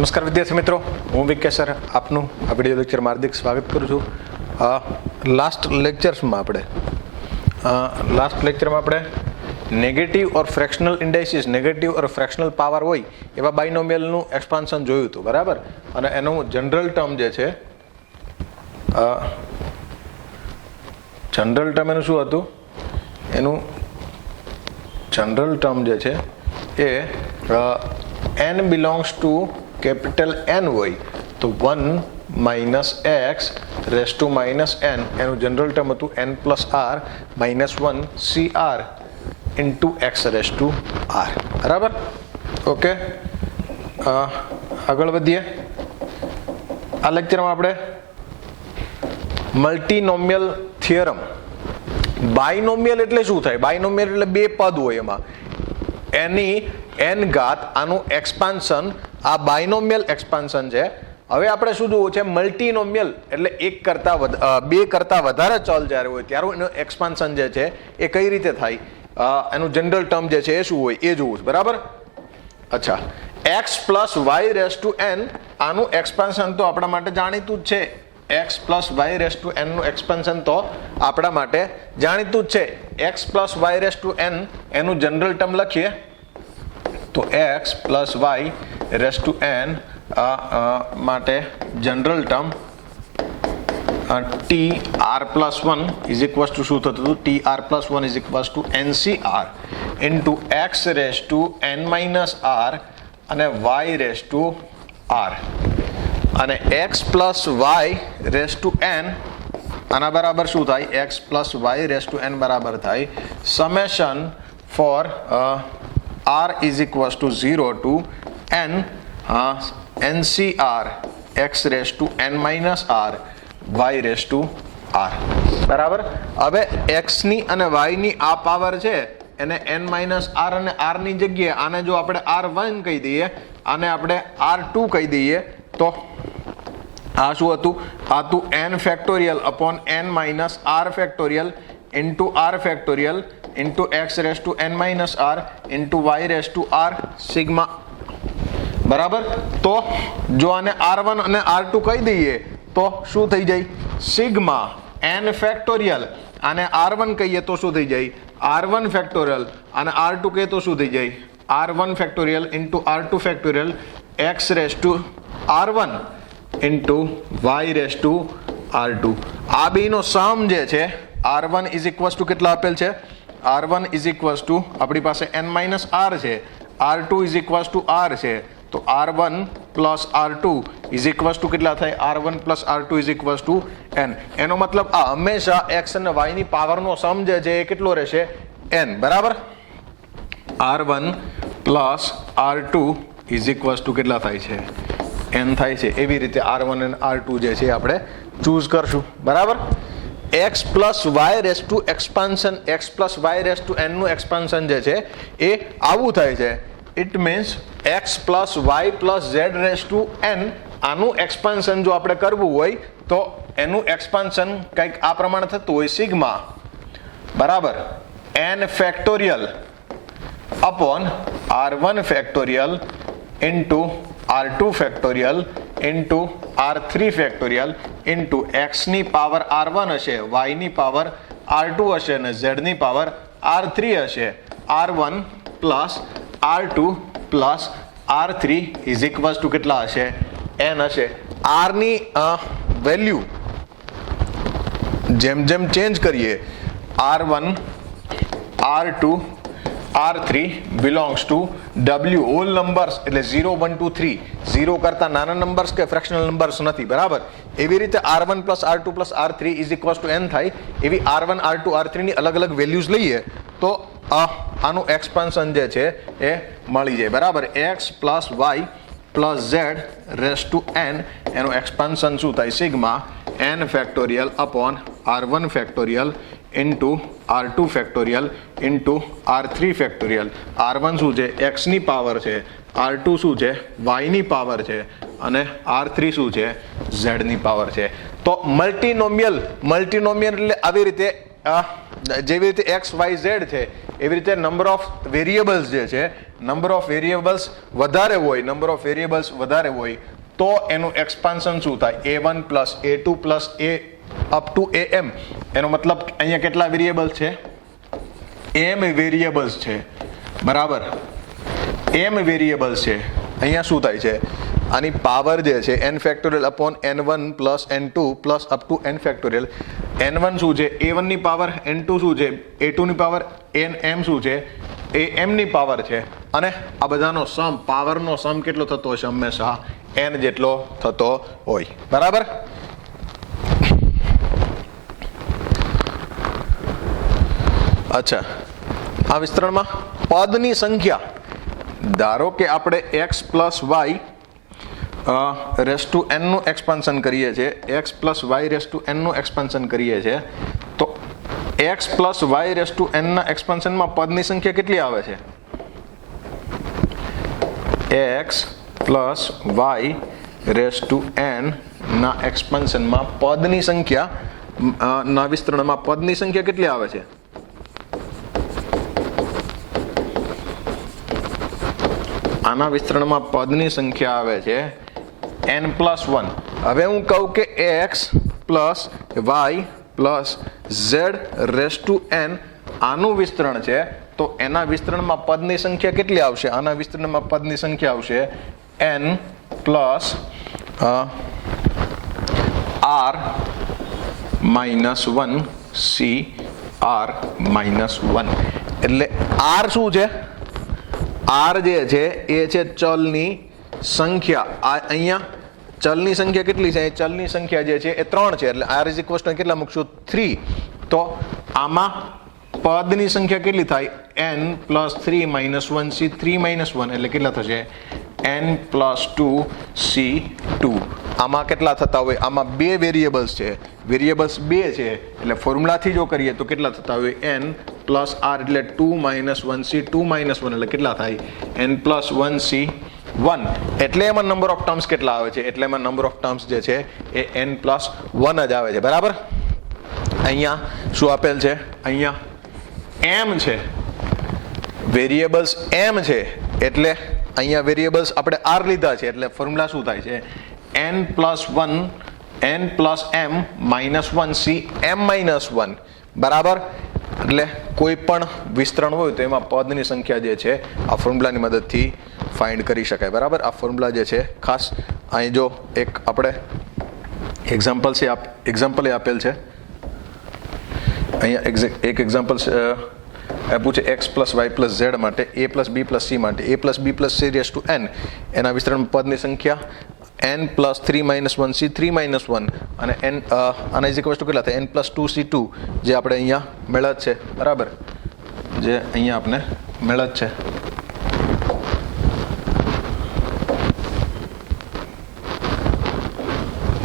નમસ્કાર વિદ્યાર્થી મિત્રો, હું વિકેશ સર આપનું આ વિડીયો લેક્ચરમાં હાર્દિક સ્વાગત કરું છું. લાસ્ટ લેક્ચરમાં આપણે નેગેટિવ ઓર ફ્રેક્શનલ ઇન્ડાઇસીસ, નેગેટિવ ઓર ફ્રેક્શનલ પાવર હોય એવા બાયનોમિયલનું એક્સપાન્શન જોયું હતું, બરાબર. અને એનું જનરલ ટર્મ જે છે, જનરલ ટર્મ એનું શું હતું? એનું જનરલ ટર્મ જે છે એ n belongs to capital N હોય તો 1 minus x raise to minus n, એનું જનરલ ટર્મ હતું n plus r minus 1 CR into x raise to r, બરાબર. ઓકે, આગળ વધીએ. આ લેક્ચરમાં આપણે મલ્ટીનોમિયલ થિયરમ. બાયનોમિયલ એટલે શું થાય? બાયનોમિયલ એટલે બે પદ હોય, એમાં એની n ઘાત, આનું એક્સપાન્શન, આ બાયનોમિયલ એક્સપાન્શન છે. હવે આપણે શું જોવું છે? મલ્ટીનોમિયલ એટલે બે કરતા વધારે ચલ જ્યારે હોય ત્યારે એનું એક્સપાન્શન જે છે એ કઈ રીતે થાય, એનું જનરલ ટર્મ જે છે એ શું હોય એ જોવું છે, બરાબર. અચ્છા, x plus y raise to n, આનું એક્સપાન્શન તો આપણા માટે જાણીતું જ છે. x plus y raise to n નું એક્સપાન્શન તો આપણા માટે જાણીતું જ છે. x plus y raise to n એનું જનરલ ટર્મ લખીએ તો x plus y raise to n માટે general term t r plus 1 is equals to શું થતું હતું? T r plus 1 is equals to NCR into x raise to n minus r અને y raise to r. અને x plus y raise to n આના બરાબર શું થાય? x plus y raise to n બરાબર થાય summation for r is equals to 0 to n NCR x raised to n minus r y raised to r, બરાબર. હવે x ની અને y ની આ પાવર છે એને n minus r અને r ની જગ્યાએ આને જો આપણે r1 કહી દઈએ, આને આપણે r2 કહી દઈએ તો આ શું હતું? આ હતું n factorial upon n minus r factorial into r factorial into x raise to n minus r into y raise to r sigma, બરાબર. તો જો આને r1 અને r2 કહી દઈએ તો શું થઈ જાય? Sigma n factorial. આને r1 કહીએ તો શું થઈ જાય? r1 factorial. અને r2 કહીએ તો શું થઈ જાય? r1 factorial into r2 factorial x raise to r1 into y raise to r2. આ બેનો સમ જે છે r1 ઇઝ ઇક્વલ્સ ટુ કેટલા આપેલ છે? r1 ઇઝ ઇક્વલ્સ ટુ આપણી પાસે n માઇનસ r છે, r2 is equals two r છે, તો r1 plus r2 is equals two કેટલા થાય? r1 plus r2 is equals two n. એનો મતલબ આ હંમેશા x અને y ની પાવરનો સમ જે છે એ કેટલો રહેશે? n, બરાબર. r1 plus r2 is equals two કેટલા થાય છે? n થાય છે. એવી રીતે r1 અને r2 જે છે આપણે ચૂઝ કરશું, બરાબર. x plus y raise to expansion, x plus y raise to n નું એક્સપાન્શન જે છે એ આવું થાય છે. It means x plus y plus z raise to n, આનું એક્સપાન્શન જો આપણે કરવું હોય તો એનું એક્સપાન્શન કંઈક આ પ્રમાણે થતું હોય, સિગ્મા બરાબર n factorial upon r1 factorial into r2 factorial into r3 factorial into x ની પાવર r1 હશે, y ની પાવર r2 હશે અને z ની પાવર r3 હશે. r1 plus r2 plus r3 is equals two કેટલા હશે? n હશે. r ની વેલ્યુ જેમ જેમ ચેન્જ કરીએ, r1 r2 r3 belongs to w whole numbers, એટલે 0 1 2 3, 0 કરતા નાના નંબર્સ કે ફ્રેક્શનલ નંબર્સ નથી, બરાબર. એવી રીતે r1 plus r2 plus r3 is equals two n થાય. એવી r1 r2 r3 ની અલગ અલગ વેલ્યુઝ લઈએ તો આનું એક્સપાન્શન જે છે એ મળી જાય, બરાબર. x plus y plus z raise to n, એનું એક્સપાન્શન શું થાય? Sigma n factorial upon r1 factorial into r2 factorial into r3 factorial. r1 શું છે? x ની પાવર છે, r2 શું છે? y ની પાવર છે, અને r3 શું છે? z ની પાવર છે. તો મલ્ટીનોમિયલ એટલે આવી રીતે જેવી રીતે x y z છે એવી રીતે નંબર ઓફ વેરિયેબલ્સ જે છે નંબર ઓફ વેરિયેબલ્સ વધારે હોય તો એનું એક્સપાન્શન શું થાય? a1 plus a2 plus a up to am. એનો મતલબ અહીંયા કેટલા વેરિયેબલ્સ છે? m વેરિયેબલ્સ છે, બરાબર? m વેરિયેબલ્સ છે. અહીંયા શું થાય છે? આની પાવર જે છે n factorial upon n1 plus n2 plus up to n factorial. n1 શું છે? a1 ની પાવર. n2 શું છે? a2 ની પાવર. m શું છે? am ની પાવર છે. અને આ બધાનો સમ, પાવરનો સમ કેટલો થતો હશે? હંમેશા n જેટલો થતો હોય, બરાબર? અચ્છા, આ વિસ્તરણમાં પદની સંખ્યા, ધારો કે આપણે x plus y raise to n નું એક્સપાન્શન કરીએ છીએ, x plus y raise to n નું એક્સપાન્શન કરીએ છીએ, તો x plus y raise to n ના એક્સપાન્શનમાં પદની સંખ્યા કેટલી આવે છે? x plus y raise to n ના એક્સપાન્શનમાં પદની સંખ્યા ના વિસ્તરણમાં પદની સંખ્યા કેટલી આવે છે? આના વિસ્તરણમાં પદની સંખ્યા આવે છે n પ્લસ 1. હવે હું કહું કે x plus y plus z raise to n આનું વિસ્તરણ છે, તો એના વિસ્તરણમાં પદની સંખ્યા કેટલી આવશે? આના વિસ્તરણમાં પદની સંખ્યા આવશે n plus r minus 1 c r minus 1. એટલે r શું છે? r જે છે એ છે ચલની સંખ્યા. આ અહીંયા ચલની સંખ્યા કેટલી છે? ચલની સંખ્યા જે છે એ 3 છે, એટલે r ઇઝ ઇક્વલ ટુ કેટલા મૂકશું? 3. તો આમાં પદની સંખ્યા કેટલી થાય? n plus 3 minus 1 c 3 minus 1, એટલે કેટલા થશે? n plus 2 c 2. આમાં કેટલા થતા હોય? આમાં 2 વેરિયેબલ્સ છે, વેરિયેબલ્સ 2 છે, એટલે ફોર્મ્યુલાથી જો કરીએ તો કેટલા થતા હોય? n પ્લસ r એટલે 2 માઇનસ 1 c 2 માઇનસ 1, એટલે કેટલા થાય? n plus 1 c 1. એટલે એમાં નંબર ઓફ ટર્મ્સ કેટલા આવે છે? એટલે એમાં નંબર ઓફ ટર્મ્સ જે છે એ n પ્લસ 1 જ આવે છે, બરાબર? અહીંયા શું આપેલ છે? અહીંયા m છે, વેરિયેબલ્સ m છે, એટલે અહીંયા વેરિયેબલ્સ આપણે r લીધા છે, એટલે ફોર્મ્યુલા શું થાય છે? n plus 1 n plus m minus 1 c m minus 1, બરાબર? એટલે કોઈ પણ વિસ્તરણ હોય તો એમાં પદની સંખ્યા જે છે આ ફોર્મ્યુલાની મદદથી ફાઇન્ડ કરી શકાય, બરાબર? આ ફોર્મ્યુલા જે છે ખાસ અહીં જો એક આપણે એક્ઝામ્પલ છે, એક્ઝામ્પલ એ આપેલ છે અહીંયા. એક એક્ઝામ્પલ આપ્યું છે x plus y plus z માટે, a plus b plus c માટે, a plus b plus c raise to n એના વિસ્તરણ પદની સંખ્યા n plus 3 minus 1 c 3 minus 1, અને n આના ઇઝ ઇક્વલ ટુ કેટલા થાય? n પ્લસ 2 c 2, જે આપણે અહીંયા મેળવ છે, બરાબર? જે અહીંયા આપણે મેળવ છે.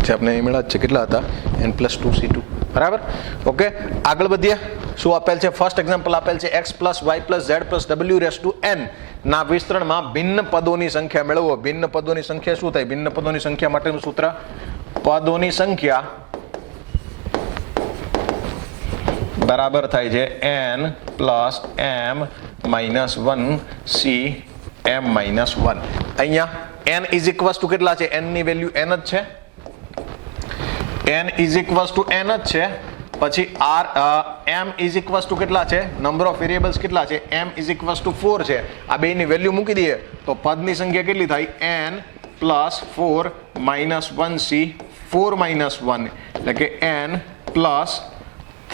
જે આપણે અહીં મેળવ છે કેટલા હતા? n પ્લસ 2 c 2, બરાબર? ઓકે, આગળ વધીએ. શું આપેલ છે? ફર્સ્ટ એક્ઝામ્પલ આપેલ છે x plus y plus z plus w raise to n ના વિસ્તરણમાં ભિન્ન પદોની સંખ્યા મેળવો. ભિન્ન પદોની સંખ્યા શું થાય? ભિન્ન પદોની સંખ્યા માટેનું સૂત્ર, પદોની સંખ્યા બરાબર થાય છે n plus m minus 1 c m minus 1. અહીંયા n ઇઝ ઇક્વલ ટુ કેટલા છે? n ની વેલ્યુ n જ છે, n is equal to n જ છે. પછી r m is equal to કેટલા છે? નંબર ઓફ વેરિયેબલ્સ કેટલા છે? m ઇઝ ઇક્વલ ટુ 4 છે. આ બેની વેલ્યુ મૂકી દઈએ તો પદની સંખ્યા કેટલી થાય? n plus 4 minus 1 c 4 minus 1, એટલે કે n પ્લસ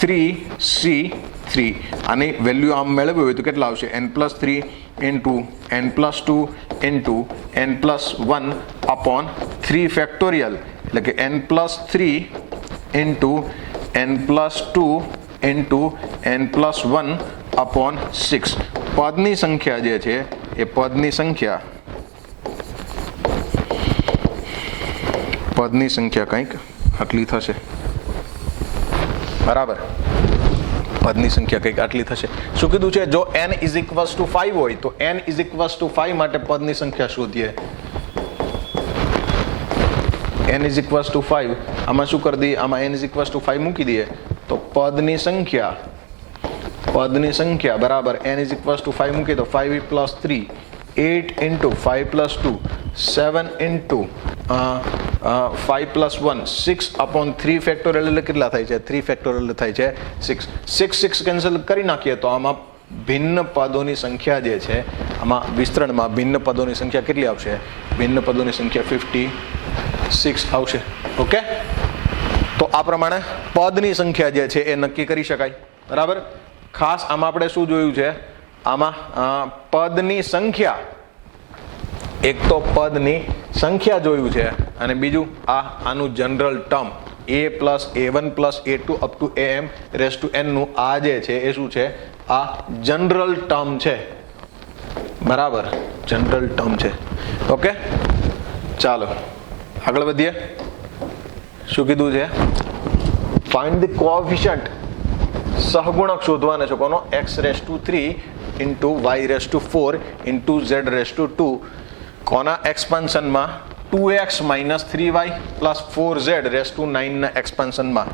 3 c 3. આની વેલ્યુ આમ મેળવવી હોય તો કેટલા આવશે? n plus 3 into n plus 2 into n plus 1 upon 3 factorial, એટલે કે n plus 3 into n plus 2 into n plus 1 upon 6. પદની સંખ્યા જે છે એ પદની સંખ્યા કંઈક આટલી થશે, બરાબર? પદની સંખ્યા કંઈક આટલી થશે. શું કીધું છે? જો n ઇઝ ઇક્વલ ટુ 5 હોય તો n ઇઝ ઇક્વલ ટુ 5 માટે પદની સંખ્યા શોધીએ. n ઇઝ ઇક્વલ ટુ 5, આમાં શું કરી દઈએ? આમાં n ઇઝ ઇક્વલ ટુ 5 મૂકી દઈએ તો પદની સંખ્યા બરાબર n ઇઝ ઇક્વલ ટુ 5 મૂકીએ તો 5 plus 3 8 into 5 plus 2, 7 into 5 plus 1, 6 upon 3 factorial એટલે કેટલા થાય છે? 3 ફેક્ટોરિયલ થાય છે 6. 6 કેન્સલ કરી નાખીએ તો આમાં ભિન્ન પદોની સંખ્યા જે છે, આમાં વિસ્તરણમાં ભિન્ન પદોની સંખ્યા કેટલી આવશે? ભિન્ન પદોની સંખ્યા 56 આવશે. ઓકે, તો આ પ્રમાણે પદની સંખ્યા જે છે એ નક્કી કરી શકાય. બરાબર. ખાસ આમાં આપણે શું જોયું છે? આમાં પદની સંખ્યા, એક તો પદની સંખ્યા જોયું છે અને બીજું આનું general term a plus a1 plus a2 up to am race to n નું આ જે છે એ શું છે? આ જનરલ ટર્મ છે. બરાબર, જનરલ ટર્મ છે. ઓકે, ચાલો આગળ વધીએ. શું કીધું છે? ફાઇન્ડ ધ કોએફિશિયન્ટ, સહગુણક શોધવાના છે. કોનો? x raise two 3 into y raise to 4 into z raise two 2. કોના એક્સપાન્શનમાં? 2x minus 3y plus 4z raise to 9 ના એક્સપાન્શનમાં.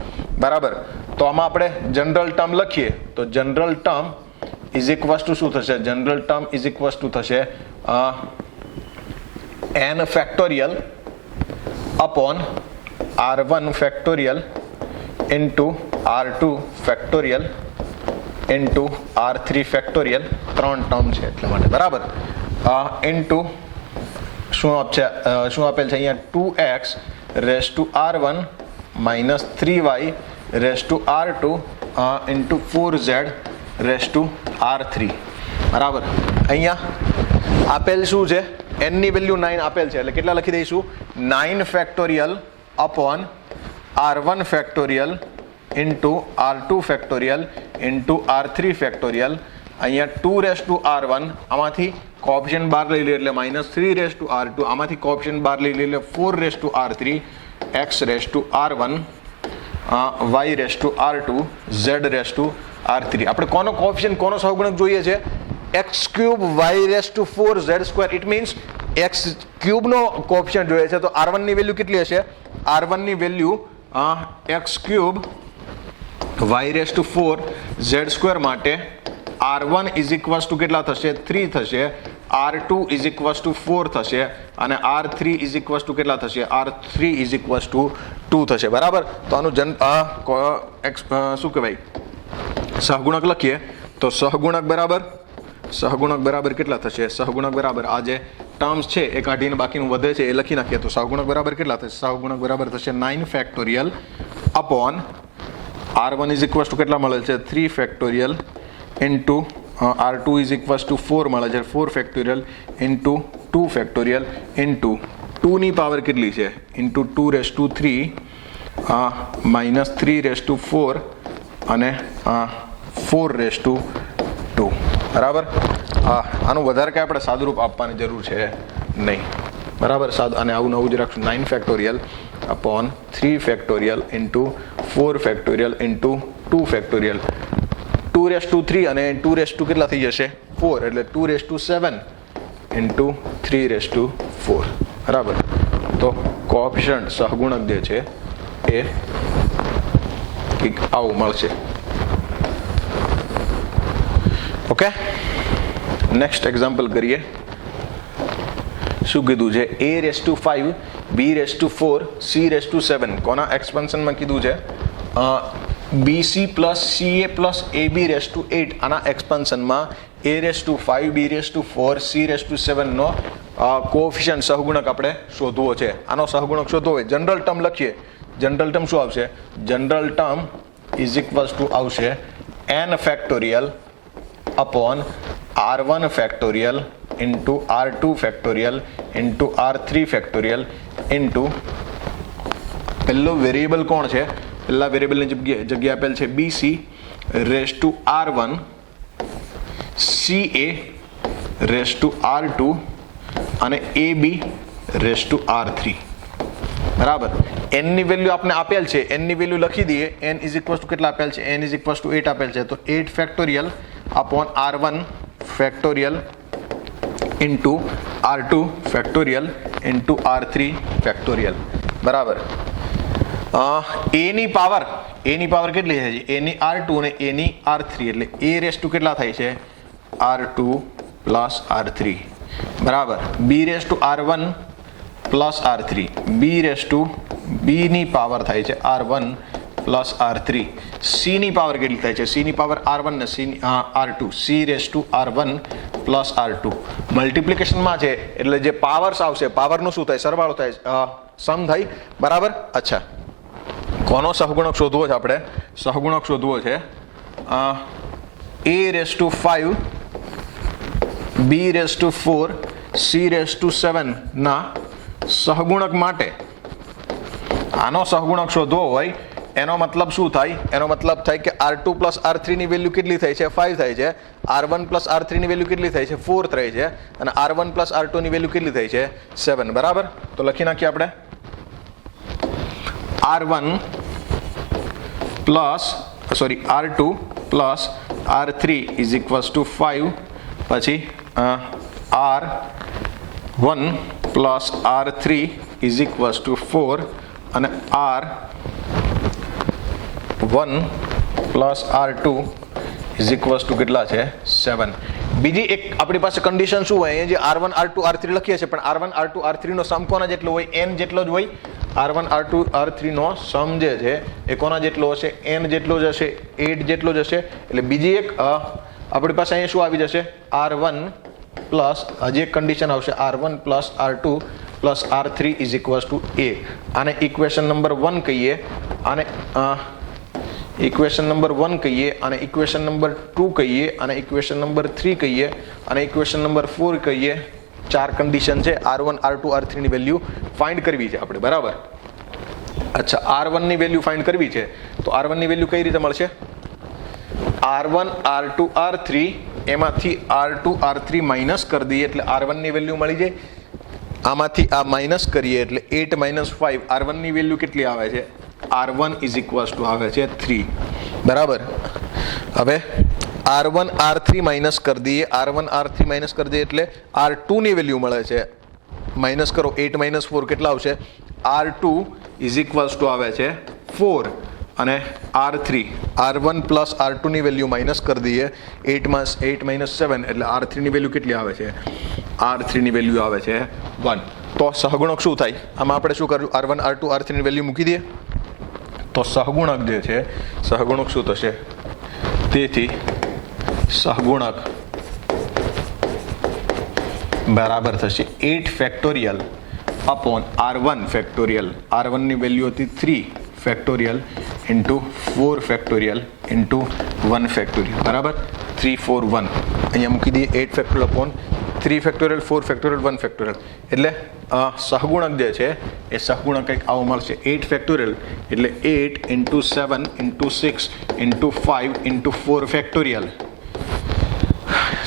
બરાબર. તો આમાં આપણે જનરલ ટર્મ લખીએ તો general term is equals to શું થશે? General term is equals two થશે n factorial upon r1 factorial into r2 factorial into r3 factorial. 3 term છે એટલા માટે. બરાબર. ઇન્ટુ શું આપેલ છે અહીંયા? 2x race to r1 minus 3y race to r2 into 4z race to r3. બરાબર. અહીંયા આપેલ શું છે? n ની વેલ્યુ 9 આપેલ છે એટલે કેટલા લખી દઈશું? 9 factorial upon r1 factorial into r2 factorial into r3 factorial. અહીંયા 2 રેસ ટુ r1, આમાંથી કોએફિશિયન્ટ બાર લઈ લે એટલે માઇનસ 3 રેસ ટુ r2, આમાંથી કોએફિશિયન્ટ બાર લઈ લે એટલે 4 raise to r3, x raise to r1, y raise to r2, z raise to r3. આપણે કોનો કોએફિશિયન્ટ, કોનો સહગુણક જોઈએ છે? x cube y raise to 4 z square. It means x cube નો કોએફિશિયન્ટ જોઈએ છે. તો r1 ની વેલ્યુ કેટલી હશે? r1 ની value x cube y raise to 4 z square માટે r1 ઇઝ ઇક્વલ્સ ટુ કેટલા થશે? 3 થશે. r2 ઇઝ ઇક્વલ્સ ટુ 4 થશે અને r3 ઇઝ ઇક્વલ્સ ટુ કેટલા થશે? r3 ઇઝ ઇક્વલ્સ ટુ 2 થશે. બરાબર. તો આનું શું કહેવાય? સહગુણક લખીએ તો સહગુણક બરાબર કેટલા થશે? સહગુણક બરાબર આ જે ટર્મ્સ છે એ કાઢીને બાકીનું વધે છે એ લખી નાખીએ તો સહગુણક બરાબર કેટલા થશે? સહગુણક બરાબર થશે 9 factorial upon r1 is equals two કેટલા મળે છે? 3 factorial into r2 is equals two 4 મળે છે 4 ફેક્ટોરિયલ ઇન્ટુ 2 ફેક્ટોરિયલ ઇન્ટુ 2 ની પાવર કેટલી છે? Into 2 raise to 3 minus 3 race to 4 અને 4 રેસ ટુ 2. બરાબર. આનું વધારે કાંઈ આપણે સાદુરૂપ આપવાની જરૂર છે નહીં. બરાબર. અને આવું નવું જ રાખશું. 9 factorial upon 3 factorial into 4 factorial into 2 factorial. 2 raise to 3 અને 2 રેસ ટુ કેટલા થઈ જશે? 4 એટલે 2 race to 7 into 3 race to 4. બરાબર. તો કોએફિશિયન્ટ સહગુણક જે છે એ કંઈક આવું મળશે. ઓકે, નેક્સ્ટ એક્ઝામ્પલ કરીએ. શું કીધું છે? a raise to 5 b raise to 4 c raise to 7. કોના એક્સપાન્શનમાં કીધું છે? bc plus ca plus ab raise to 8. આના એક્સપાન્શનમાં a raise to 5 b raise to 4 c raise to 7 નો કોએફિશિયન્ટ સહગુણક આપણે શોધવો છે. આનો સહગુણક શોધવો હોય જનરલ ટર્મ લખીએ. જનરલ ટર્મ શું આવશે? General term is equals to આવશે n factorial upon r1 factorial into r2 factorial into r3 factorial into પહેલો વેરિયેબલ કોણ છે? પહેલા વેરિયેબલની જગ્યા આપેલ છે bc race to r1 ca race to r2 અને ab રેસ ટુ r3. બરાબર. n ની વેલ્યુ આપણે આપેલ છે, n ની વેલ્યુ લખી દઈએ. n ઇઝ ઇક્વલ્સ ટુ કેટલા આપેલ છે? n ઇઝ ઇક્વલ્સ ટુ 8 આપેલ છે. તો 8 factorial upon r1 factorial into r2 factorial into r3 factorial. બરાબર. a ની પાવર કેટલી છે? a ની r2 અને a ની r3 એટલે a રેસ ટુ કેટલા થાય છે? r2 plus r3. બરાબર B raise to R1 plus R3 B raise to બીની પાવર થાય છે R1 પ્લસ R3 સીની પાવર કેટલી થાય છે સીની પાવર R1 ને સીની R2 C raise to R1 plus R2 મલ્ટિપ્લિકેશનમાં છે એટલે જે પાવર્સ આવશે પાવરનું શું થાય સરવાળો થાય સમ થાય બરાબર અચ્છા કોનો સહગુણક શોધવો છે આપણે સહગુણક શોધવો છે a raise to 5 b raise to 4 c raise to 7 ના સહગુણક માટે આનો સહગુણક શોધવો હોય એનો મતલબ શું થાય એનો મતલબ થાય કે R2 પ્લસ R3 ની વેલ્યુ કેટલી થાય છે 5 થાય છે R1 પ્લસ R3 ની વેલ્યુ કેટલી થાય છે 4 થાય છે અને R1 પ્લસ R2 ની વેલ્યુ કેટલી થાય છે 7 બરાબર તો લખી નાખીએ આપણે R1 plus sorry R2 plus R3 is equals two 5 પછી R1 plus R3 is equals two 4 અને R1 plus R2 is equals two કેટલા છે 7 બીજી એક આપણી પાસે કન્ડિશન શું હોય અહીંયા જે R1 R2 R3 લખીએ છીએ પણ R1 R2 R3 નો સમ કોના જેટલો હોય n જેટલો જ હોય R1 R2 R3 નો સમ જે છે એ કોના જેટલો હશે n જેટલો જ હશે 8 જેટલો જ હશે એટલે બીજી એક આપણી પાસે અહીંયા શું આવી જશે R1 પ્લસ હજી એક કન્ડિશન આવશે R1 plus R2 plus R3 is equals two a આને ઇક્વેશન નંબર 1 કહીએ આને ઇક્વેશન નંબર 1 કહીએ અને ઇક્વેશન નંબર 2 કહીએ અને ઇક્વેશન નંબર 3 કહીએ અને ઇક્વેશન નંબર 4 કહીએ ચાર કન્ડિશન છે R1 R2 R3 ની વેલ્યુ ફાઇન્ડ કરવી છે આપણે બરાબર અચ્છા R1 ની વેલ્યુ ફાઇન્ડ કરવી છે તો R1 ની વેલ્યુ કઈ રીતે મળશે R1 R2 R3 એમાંથી R2 R3 માઇનસ કરી દઈએ એટલે R1 ની વેલ્યુ મળી જાય આમાંથી આ માઇનસ કરીએ એટલે 8 માઇનસ 5 R1 ની વેલ્યુ કેટલી આવે છે R1 ઇઝ ઇક્વલ્સ ટુ આવે છે 3 બરાબર હવે R1 R3 માઇનસ કરી દઈએ R1 R3 માઇનસ કરી દઈએ એટલે R2 ની વેલ્યુ મળે છે માઇનસ કરો 8 માઇનસ 4 કેટલા આવશે R2 ઇઝ ઇક્વલ્સ ટુ આવે છે 4 અને R3 R1 પ્લસ R2 ની વેલ્યુ માઇનસ કરી દઈએ 8 માઇનસ 7 એટલે R3 ની વેલ્યુ કેટલી આવે છે R3 ની વેલ્યુ આવે છે 1 તો સહગુણક શું થાય આમાં આપણે શું કર્યું R1 R2 R3 ની વેલ્યુ મૂકી દઈએ તો સહગુણક જે છે સહગુણક શું થશે તેથી સહગુણક બરાબર થશે 8 factorial upon R1 factorial R1 ની વેલ્યુ હતી 3 factorial into 4 factorial into 1 factorial બરાબર 3 4 1 અહીંયા મૂકી દઈએ 8 factorial upon 3 factorial 4 factorial 1 factorial એટલે સહગુણક જે છે એ સહગુણક કંઈક આવો મળશે 8 ફેક્ટોરિયલ એટલે 8 into 7 into 6 into 5 into 4 factorial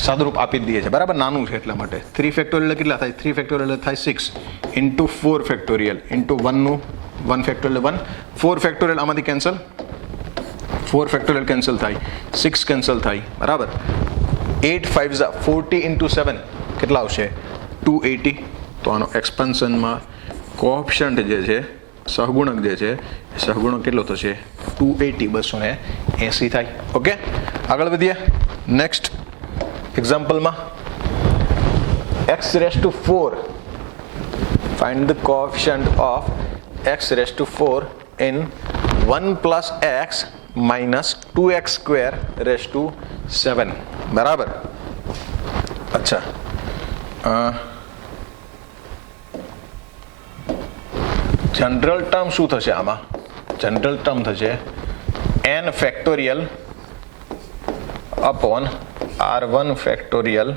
સાદુરૂપ આપી દઈએ છે બરાબર નાનું છે એટલા માટે 3 ફેક્ટોરિયલ કેટલા થાય 3 ફેક્ટોરિયલ થાય 6 ઇન્ટુ 4 ફેક્ટોરિયલ ઇન્ટુ 1 નું 1 ફેક્ટોરિયલ 1 4 ફેક્ટોરિયલ આમાંથી કેન્સલ 4 ફેક્ટોરિયલ કેન્સલ થાય 6 કેન્સલ થાય બરાબર 8 5 40 ઇન્ટુ 7 કેટલા આવશે 280 તો આનો એક્સપેન્શનમાં કોએફિશિયન્ટ જે છે સહગુણક જે છે સહગુણક કેટલો થશે 280 280 થાય ઓકે આગળ વધીએ next એક્ઝામ્પલમાં x raised to 4 find the coefficient of x raised to 4 in 1 plus x minus 2x square raised to 7 બરાબર અચ્છા જનરલ ટર્મ શું થશે આમાં જનરલ ટર્મ થશે n factorial upon R1 factorial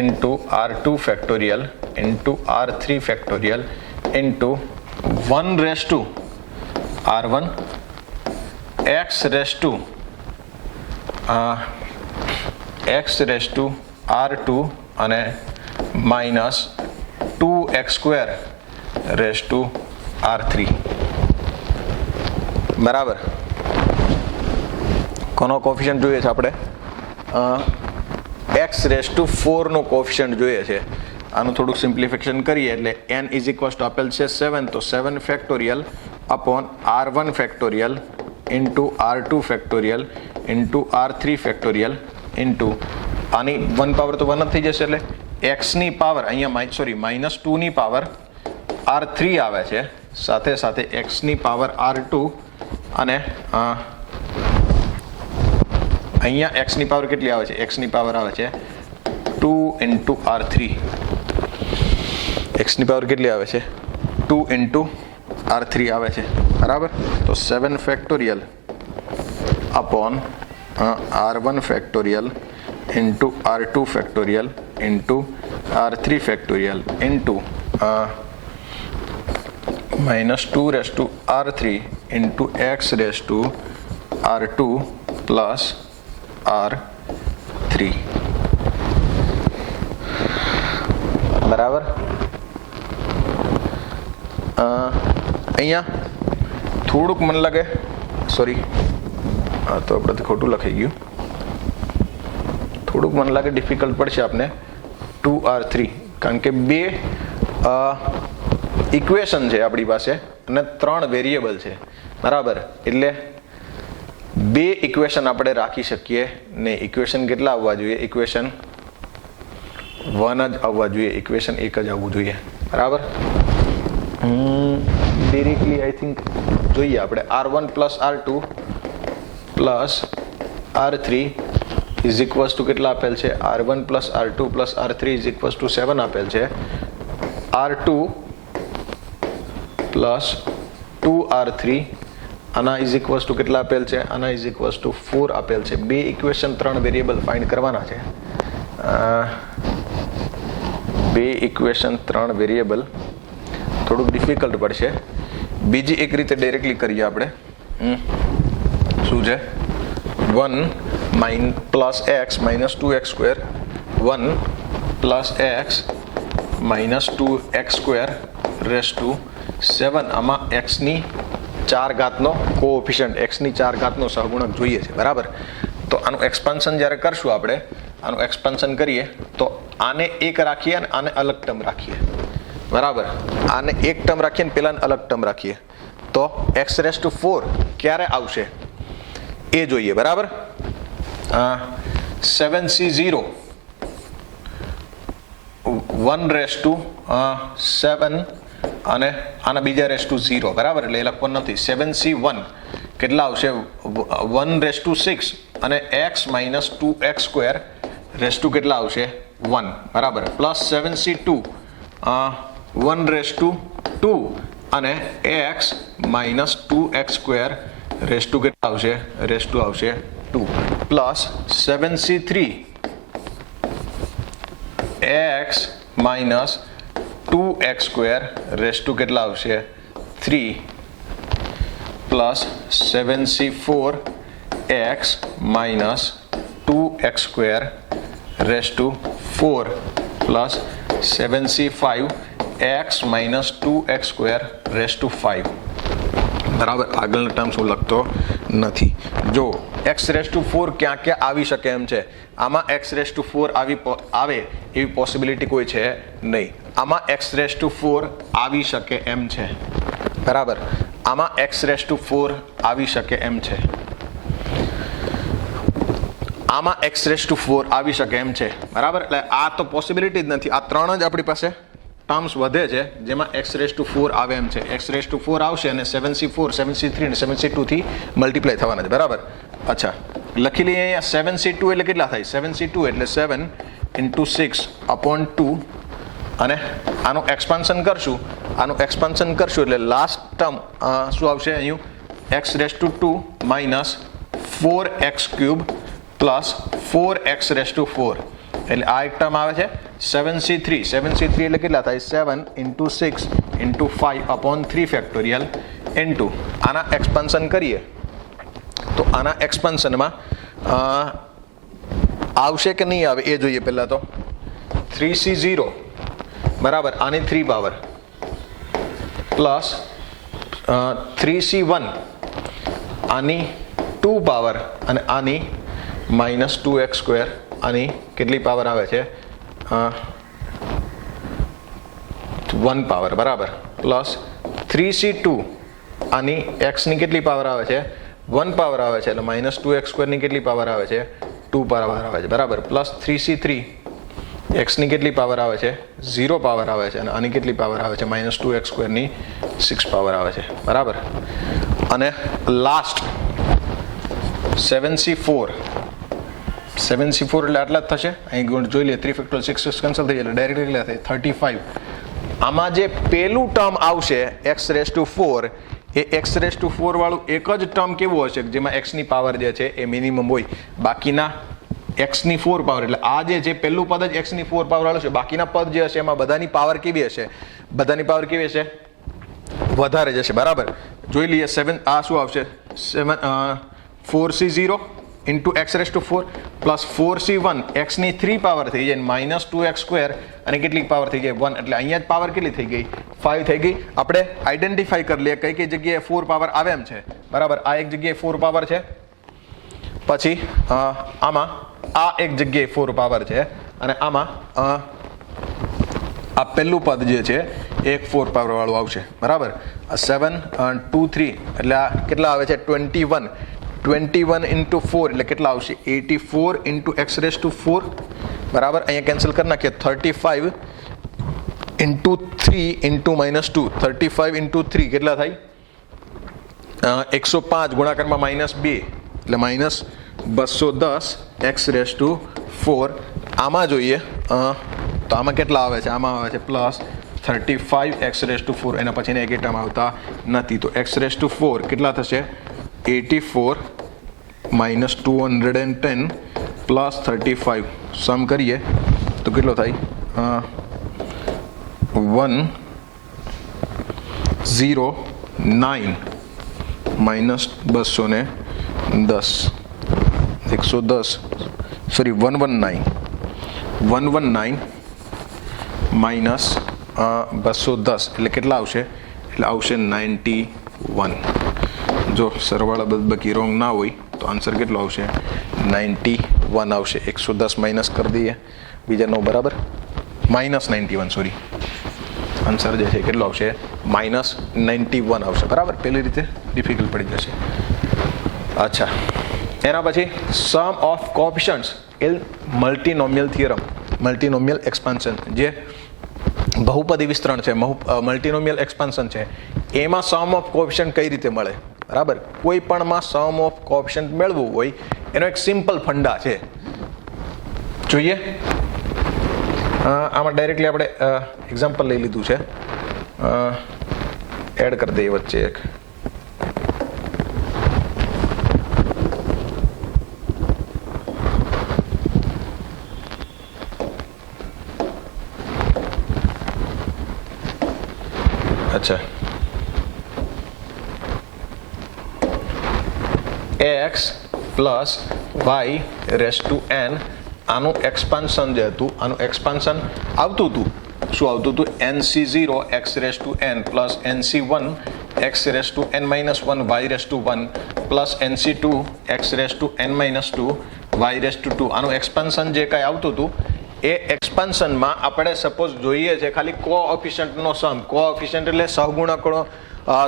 into R2 factorial into R3 factorial into 1 raised to R1 x raised to R2 અને minus 2x square raised to R3 બરાબર કોનો coefficient જોઈએ છે આપણે x રેસ ટુ 4 નો coefficient જોઈએ છે આનું થોડુંક સિમ્પ્લિફિકેશન કરીએ એટલે n ઇઝ ઇક્વલ્સ ટુ આપેલ છે 7 તો 7 factorial upon R1 factorial into R2 factorial into R3 factorial into આની 1 પાવર તો 1 જ થઈ જશે, એટલે એક્સની પાવર અહીંયા -2ની પાવર R3 આવે છે, સાથે સાથે એક્સની પાવર R2 અને અહીંયા એક્સની પાવર કેટલી આવે છે? એક્સની પાવર આવે છે 2 × R3. એક્સની પાવર કેટલી આવે છે? 2 × R3 આવે છે, બરાબર. તો 7 factorial upon R1 factorial into R2 factorial into R3 factorial into -2 R3 into x R2 plus R3, બરાબર. અહીંયા થોડુંક મન લાગે, સોરી તો આપણે ખોટું લખાઈ ગયું, થોડુંક મને લાગે ડિફિકલ્ટ પડશે આપને 2R3, કારણ કે બે ઇક્વેશન છે આપણી પાસે અને 3 વેરિયેબલ છે, બરાબર. એટલે બે ઇક્વેશન આપણે રાખી શકીએ ને. ઇક્વેશન કેટલા આવવા જોઈએ? ઇક્વેશન 1 જ આવવા જોઈએ, ઇક્વેશન 1 જ આવવું જોઈએ, બરાબર. ડિરેક્ટલી આઈ થિંક જોઈએ આપણે R1 plus R2 plus R3 is equals two કેટલા આપેલ છે? R1 plus R2 plus R3 is equals two 7 આપેલ છે. R2 પ્લસ 2R3 આના ઇઝ ઇક્વલ્સ ટુ કેટલા આપેલ છે? આના ઇઝ ઇક્વલ્સ ટુ 4 આપેલ છે. બે ઇક્વેશન 3 વેરિયેબલ ફાઇન્ડ કરવાના છે. બે ઇક્વેશન 3 વેરિયેબલ થોડુંક ડિફિકલ્ટ પડશે. બીજી એક રીતે ડાયરેક્ટલી કરીએ આપણે. શું છે? 1 plus x minus 2x², 1 plus x minus 2x² race to 7. આમાં એક્સની 4 ઘાતનો કોએફિશિયન્ટ, એક્સની 4 ઘાતનો સહગુણક જોઈએ છે, બરાબર. તો આનું એક્સપાન્શન જ્યારે કરશું આપણે, આનું એક્સપાન્શન કરીએ તો આને એક રાખીએ અને આને અલગ ટર્મ રાખીએ, બરાબર. આને એક ટર્મ રાખીએ ને પેલાને અલગ ટર્મ રાખીએ તો x⁴ ક્યારે આવશે એ જોઈએ, બરાબર. 7c0 1⁻7 અને આના બીજા ⁻0, બરાબર. એટલે એ લખવાનું નથી. 7c1 કેટલા આવશે? 1⁻6 અને x minus 2x² raise to કેટલા આવશે? 1, બરાબર. પ્લસ 7c2 1⁻2 અને x minus 2x² raise to કેટલા આવશે? રેસ ટુ આવશે 2. Plus 7c3 x minus 2x² raise to કેટલા આવશે? 3. Plus 7c4 x minus 2x² race to 4 plus 7c5 x minus 2x² race to 5, બરાબર. આગળના ટર્મ્સ હું લખતો નથી. જો x⁴ ક્યાં ક્યાં આવી શકે એમ છે? આમાં x⁴ આવે એવી પોસિબિલિટી કોઈ છે નહીં. આમાં x⁴ આવી શકે એમ છે, બરાબર. આમાં x⁴ આવી શકે એમ છે, આમાં x⁴ આવી શકે એમ છે, બરાબર. એટલે આ તો પોસિબિલિટી જ નથી. આ 3 જ આપણી પાસે ટર્મ્સ વધે છે જેમાં x⁴ આવે એમ છે. x⁴ આવશે અને 7c4, 7c3 અને 7c2 થી મલ્ટીપ્લાય થવાના છે, બરાબર. અચ્છા, લખી લઈએ અહીંયા 7c2 એટલે કેટલા થાય? 7c2 એટલે 7 × 6/2 અને આનું એક્સપાન્શન કરશું. આનું એક્સપાન્શન કરશું એટલે લાસ્ટ ટર્મ શું આવશે? અહીં x⁴ minus 4x³ plus 4x⁴ એટલે આ એક ટર્મ આવે છે. 7c3 એટલે કેટલા થાય? 7 × 6 × 5/3 ફેક્ટોરિયલ ઇન્ટુ આના એક્સપાન્શન કરીએ તો આના એક્સપાન્શનમાં આવશે કે નહીં આવે એ જોઈએ. પહેલાં તો 3c0, બરાબર, આની 3 પાવર પ્લસ 3c1 આની 2 પાવર અને આની માઇનસ 2x², આની કેટલી પાવર આવે છે? 1 પાવર, બરાબર. પ્લસ 3c2 આની x ની કેટલી પાવર આવે છે? 1 પાવર આવે છે, એટલે માઇનસ 2x² ની કેટલી પાવર આવે છે? 2 પાવર આવે છે બરાબર, પ્લસ 3c3 એક્સની કેટલી પાવર આવે છે 0 પાવર આવે છે, અને આની કેટલી પાવર આવે છે -2x² ની 6 પાવર આવે છે બરાબર. અને લાસ્ટ 7c4 એટલે આટલા જ થશે. અહીં જોઈ લઈએ 3 ફેક્ટોરિયલ 6 કેન્સલ થઈ જાય એટલે ડાયરેક્ટ કેટલા થાય 35. આમાં જે પેલું ટર્મ આવશે x⁴ એ x⁴ વાળું એક જ ટર્મ કેવું હશે જેમાં x ની પાવર જે છે એ મિનિમમ હોય, બાકીના x ની 4 પાવર, એટલે આ જે પેલું પદ જ x ની 4 પાવર વાળું છે, બાકીના પદ જે હશે એમાં બધાની પાવર કેવી હશે, બધાની પાવર કેવી હશે વધારે જશે બરાબર. જોઈ લઈએ 7 આ શું આવશે 4c0 into x⁴ plus 4c1 x ની 3 પાવર થઈ જાય -2x² અને કેટલી પાવર થઈ જાય 1, એટલે અહીંયા જ પાવર કેટલી થઈ ગઈ 5 થઈ ગઈ. આપણે આઈડેન્ટિફાઈ કરી લઈએ કઈ કઈ જગ્યાએ 4 પાવર આવે એમ છે બરાબર. આ એક જગ્યાએ 4 પાવર છે, પછી આમાં આ એક જગ્યાએ 4 પાવર છે, અને આમાં આ પહેલું પદ જે છે એ 4 પાવર વાળું આવશે બરાબર. 7 2 3 એટલે આ કેટલા આવે છે 21 into 4 એટલે કેટલા આવશે 84 into x⁴ બરાબર. અહીંયા કેન્સલ કરી નાખીએ 35 into 3 into -2 35 into 3 કેટલા થાય 105 ગુણાકારમાં -2 એટલે -210 x⁴. આમાં જોઈએ તો આમાં કેટલા આવે છે, આમાં આવે છે +35 x⁴, એના પછી એક ટર્મ આવતા નથી, તો x⁴ કેટલા થશે 84 -210 +35 સમ કરીએ તો કેટલો થાય 109 -210 110 સોરી 119 -210 એટલે કેટલા આવશે, એટલે આવશે 91. જો સરવાળા બદબાકી રોંગ ના હોય તો આન્સર કેટલો આવશે 91 આવશે. 110 માઇનસ કરી દઈએ બીજા 9 બરાબર -91 સોરી આન્સર જે છે કેટલો આવશે -91 આવશે બરાબર. પેલી રીતે ડિફિકલ્ટ પડી જશે. અચ્છા, એના પછી sum of coefficients in multinomial theorem, multinomial expansion, જે બહુપદી વિસ્તરણ છે, મલ્ટીનોમિયલ એક્સપાન્શન છે, એમાં સમ ઓફ કોએફિશિયન્ટ કઈ રીતે મળે બરાબર. કોઈ પણમાં સમ ઓફ કોએફિશિયન્ટ મેળવવું હોય એનો એક સિમ્પલ ફંડા છે, જોઈએ. આમાં ડાયરેક્ટલી આપણે એક્ઝામ્પલ લઈ લીધું છે, એડ કરી દઈએ વચ્ચે એક. અચ્છા, x પ્લસ y⁴n આનું એક્સપાન્શન જે હતું, આનું એક્સપાન્શન આવતું હતું, શું આવતું હતું nc0 x⁴n plus nc1 x⁴n - 1 y⁴1 plus nc2 x⁴n - 2 y⁴2. આનું એક્સપાન્શન જે કાંઈ આવતું હતું એ એક્સપાન્શનમાં આપણે સપોઝ જોઈએ છે ખાલી કોએફિશિયન્ટનો સમ. કોએફિશિયન્ટ એટલે સહગુણકોનો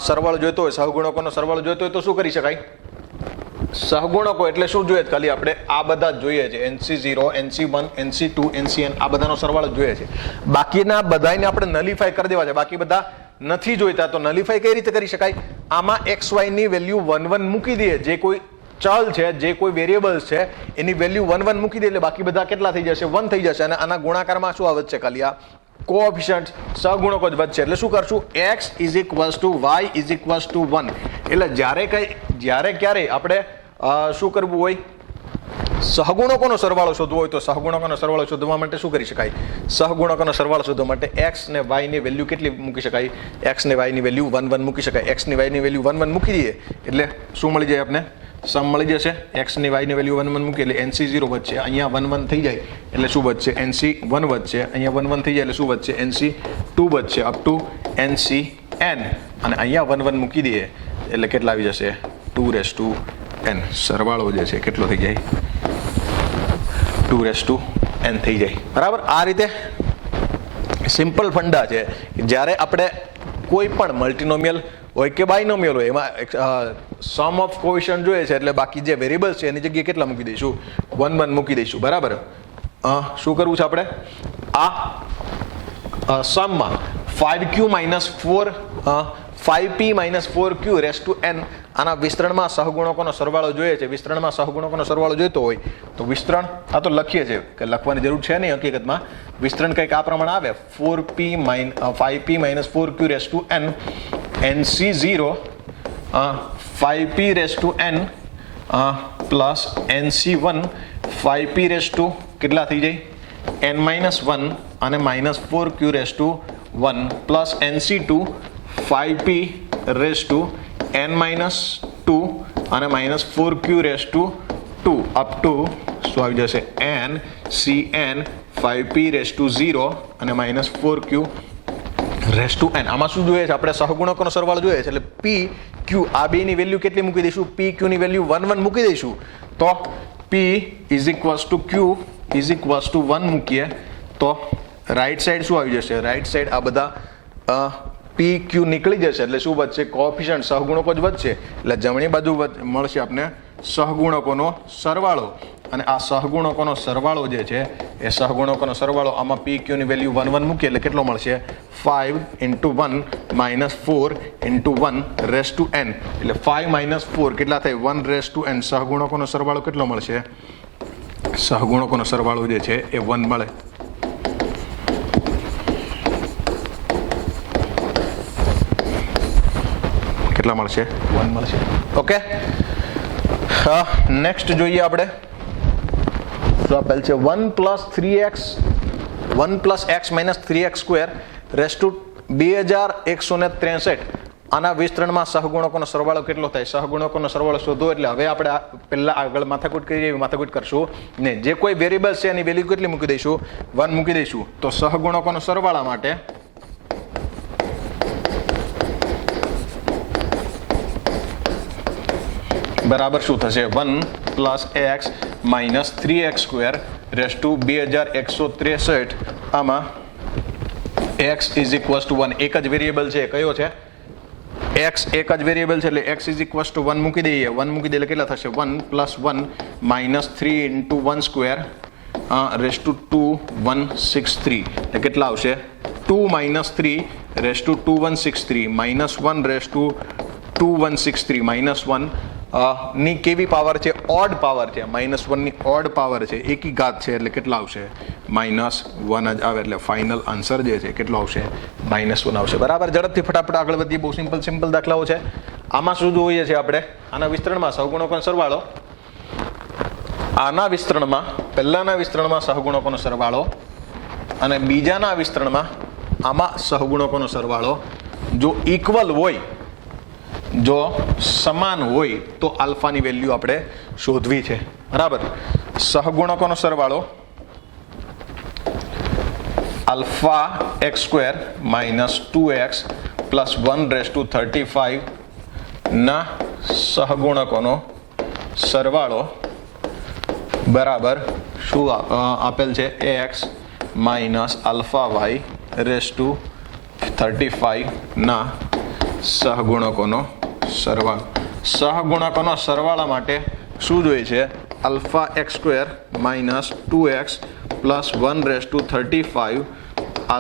સરવાળો જોઈતો હોય, સહગુણકોનો સરવાળો જોઈતો હોય તો શું કરી શકાય, સહગુણકો એટલે શું જોઈએ ખાલી આપણે આ બધા જ જોઈએ છે, nc0 nc1 nc2 ncn આ બધાનો સરવાળો જોઈએ છે. બાકીના બધાને આપણે નલિફાઈ કરી દેવા છે, બાકી બધા નથી જોઈતા. તો નલિફાઈ કઈ રીતે કરી શકાય, આમાં xy ની વેલ્યુ 1 1 મૂકી દઈએ, જે કોઈ ચલ છે, જે કોઈ વેરિયેબલ્સ છે એની વેલ્યુ 1 1 મૂકી દે એટલે બાકી બધા કેટલા થઈ જશે 1 થઈ જશે. અને આના ગુણાકારમાં શું આવે છે ખાલી આ કોએફિશિયન્ટ સહગુણકો જ વધશે. એટલે શું કરશું x y 1, એટલે જ્યારે ક્યારે આપણે શું કરવું હોય, સહગુણકોનો સરવાળો શોધવો હોય તો સહગુણકોનો સરવાળો શોધવા માટે શું કરી શકાય, સહગુણકોનો સરવાળો શોધવા માટે x ને y ની વેલ્યુ કેટલી મૂકી શકાય, x ને y ની વેલ્યુ 1 1 મૂકી શકાય. x ની y ની વેલ્યુ 1 1 મૂકી દઈએ એટલે શું મળી જાય આપને, સમ મળી જશે. x ની y ની વેલ્યુ 1 1 મૂકી એટલે nc0 વધશે, અહીંયા 1 1 થઈ જાય એટલે શું વધશે nc1 વધશે, અહીંયા 1 1 થઈ જાય એટલે શું વધશે nc2 વધશે અપ ટુ ncn, અને અહીંયા 1 1 મૂકી દઈએ એટલે કેટલા આવી જશે 2n. સરવાળો જે છે કેટલો થઈ જાય 2n થઈ જાય બરાબર. આ રીતે સિમ્પલ ફંડા છે. જ્યારે આપણે કોઈ પણ મલ્ટીનોમિયલ હોય કે બાયનોમિયલ હોય, એમાં સમ ઓફ કોએફિશિયન્ટ જોઈએ છે એટલે બાકી જે વેરિયેબલ્સ છે એની જગ્યાએ કેટલા મૂકી દઈશું? 1 1 મૂકી દઈશું. બરાબર. શું કરવું છે આપણે? આ સમમાં 5q - 4 5p - 4q race to n આના વિસ્તરણમાં સહગુણકોનો સરવાળો જોઈએ છે. વિસ્તરણમાં સહગુણકોનો સરવાળો જોઈતો હોય તો વિસ્તરણ આ તો લખીએ છીએ કે લખવાની જરૂર છે નહીં હકીકતમાં. વિસ્તરણ કંઈક આ પ્રમાણે આવે 5p - 4q race to n nc0 5p race to n plus nc1 5p raise to કેટલા થઈ જાય? n - 1 અને -4q raise to 1 plus nc2 5p race to n - 2 અને -4q raise to 2 up to શું આવી જશે? ncn 5p રેસ ટુ 0 અને -4q race to n. આમાં શું જોઈએ છે આપણે? સહગુણકોનો સરવાળો જોઈએ છે એટલે p q આ બેની વેલ્યુ કેટલી મૂકી દઈશું? p q ની વેલ્યુ 1 1 મૂકી દઈશું તો p q 1 મૂકીએ તો રાઈટ સાઈડ શું આવી જશે? રાઈટ સાઈડ આ બધા p q નીકળી જશે એટલે શું વધશે? કોએફિશિયન્ટ સહગુણકો જ વધશે એટલે જમણી બાજુ મળશે આપણે સહગુણકોનો સરવાળો. અને આ સહગુણકોનો સરવાળો જે છે એ સહગુણકોનો સરવાળો આમાં p q ની વેલ્યુ 1 1 મૂકીએ એટલે કેટલો મળશે? 5 × 1 - 4 × 1 રેસ ટુ n એટલે 5 - 4 કેટલા થાય? 1 રેસ ટુ n. સહગુણકોનો સરવાળો કેટલો મળશે? સહગુણકોનો સરવાળો જે છે એ 1 મળે. કેટલા મળશે? 1 મળશે. ઓકે. નેક્સ્ટ જોઈએ આપણે. શું આપેલ છે? 1 + 3x 1 + x - 3x² raise to 2163. આના વિસ્તરણમાં સહગુણકોનો સરવાળો કેટલો થાય? સહગુણકોનો સરવાળો શોધો એટલે હવે આપણે પહેલા આગળ માથાકૂટ કરીએ એવી માથાકૂટ કરશું નહીં. જે કોઈ વેરિયેબલ છે એની વેલ્યુ કેટલી મૂકી દઈશું? 1 મૂકી દઈશું. તો સહગુણકોનો સરવાળા માટે બરાબર શું થશે? 1 + x - 3x² રેસ ટુ 2163. આમાં x = 1 એક જ વેરિયેબલ છે. કયો છે? x એક જ વેરિયેબલ છે એટલે x = 1 મૂકી દઈએ. 1 મૂકી દઈએ એટલે કેટલા થશે? 1 + 1 - 3 × 1² રેસ ટુ 2163 એટલે કેટલા આવશે? 2 - 3 રેસ ટુ 2163 -1 રેસ ટુ 2163 -1 ની કેવી પાવર છે? ઓડ પાવર છે. -1 ની ઓડ પાવર છે, એકી ઘાત છે એટલે કેટલા આવશે? -1 જ આવે એટલે ફાઇનલ આન્સર જે છે કેટલો આવશે? -1 આવશે. બરાબર. ઝડપથી ફટાફટ આગળ વધીએ. બહુ સિમ્પલ દાખલાઓ છે. આમાં શું જોઈએ છે આપણે? આના વિસ્તરણમાં સહગુણકોનો સરવાળો. આના વિસ્તરણમાં પહેલાના વિસ્તરણમાં સહગુણકોનો સરવાળો અને બીજાના વિસ્તરણમાં આમાં સહગુણકોનો સરવાળો જો ઇક્વલ હોય, જો સમાન હોય તો આલ્ફાની વેલ્યુ આપણે શોધવી છે. બરાબર. સહગુણકોનો સરવાળો alpha x² - 2x + 1 raise to 35 ના સહગુણકોનો સરવાળો બરાબર શું આપેલ છે? x - alpha y raise two 35 ના સહગુણકોનો સરવાળો. સહગુણકોનો સરવાળા માટે શું જોઈએ છે? alpha x² - 2x + 1 raise to 35 x -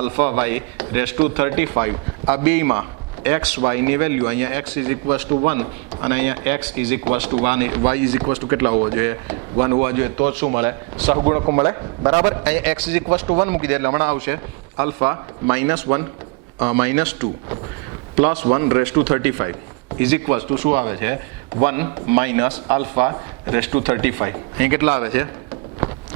alpha y raise two 35. આ બેમાં x y ની વેલ્યુ અહીંયા x = 1 અને અહીંયા x = 1 y = કેટલા હોવો જોઈએ? 1 હોવા જોઈએ તો જ શું મળે? સહગુણકો મળે. બરાબર. અહીંયા x = 1 મૂકી દે એટલે હમણાં આવશે alpha -1 - 2 + 1 રેસ ટુ 35 = શું આવે છે? 1 - alpha રેસ ટુ 35. અહીં કેટલા આવે છે?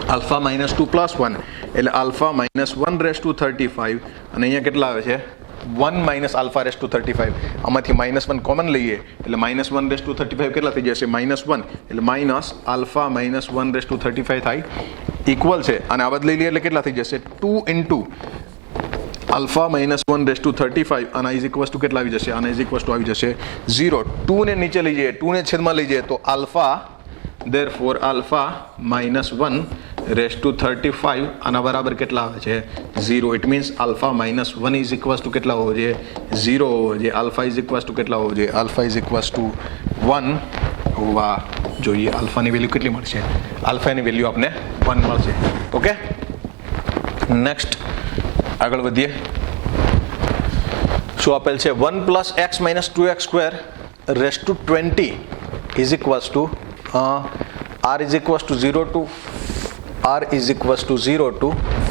alpha -2 + 1 એટલે alpha -1 રેસ ટુ 35 અને અહીંયા કેટલા આવે છે? 1 - alpha રેસ ટુ 35. આમાંથી -1 કોમન લઈએ એટલે -1 રેસ ટુ 35 કેટલા થઈ જશે? -1 એટલે -alpha -1 રેસ ટુ 35 થાય. ઇક્વલ છે અને આ બધ લઈ લઈએ એટલે કેટલા થઈ જશે? 2 × alpha -1 રેસ ટુ 35 અને = કેટલા આવી જશે? આના = આવી જશે 0. 2 ને નીચે લઈ જઈએ, 2 ને છેદમાં લઈ જઈએ તો alpha therefore alpha minus 1 raised to 35 આના બરાબર કેટલા આવે છે 0. It means alpha minus 1 is equals to કેટલા હોવો જોઈએ 0 હોવો જોઈએ. alpha is equals to કેટલા હોવો જોઈએ alpha is equals to 1 હોવા જોઈએ. આલ્ફાની વેલ્યુ કેટલી મળશે આલ્ફાની વેલ્યુ આપને 1 મળશે. ઓકે, નેક્સ્ટ આગળ વધીએ. શું આપેલ છે 1 plus x minus 2x square raised to 20 is equals to r is equals to 0 to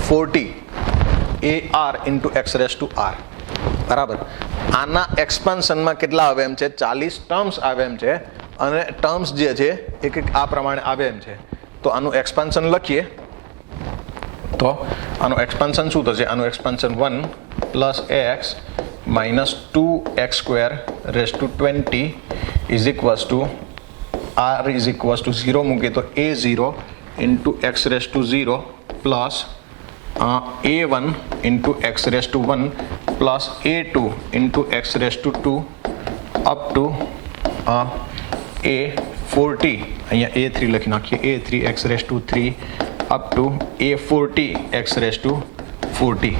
40 ar into x raised to r. બરાબર. આના એક્સપાન્શનમાં કેટલા આવે એમ છે 40 ટર્મ્સ આવે એમ છે અને ટર્મ્સ જે છે એક આ પ્રમાણે આવે એમ છે. તો આનું એક્સપાન્શન લખીએ તો આનું એક્સપાન્શન શું થશે આનું expansion 1 plus x minus 2x square raised to 20 is equals to r is equals to 0 મૂકીએ તો a0 into x raised to 0 plus a1 into x raised to 1 plus a2 into x raised to 2 up to a40 અહીંયા a3 લખી નાખીએ a3 x raised to 3 up to a40 x raised to 40.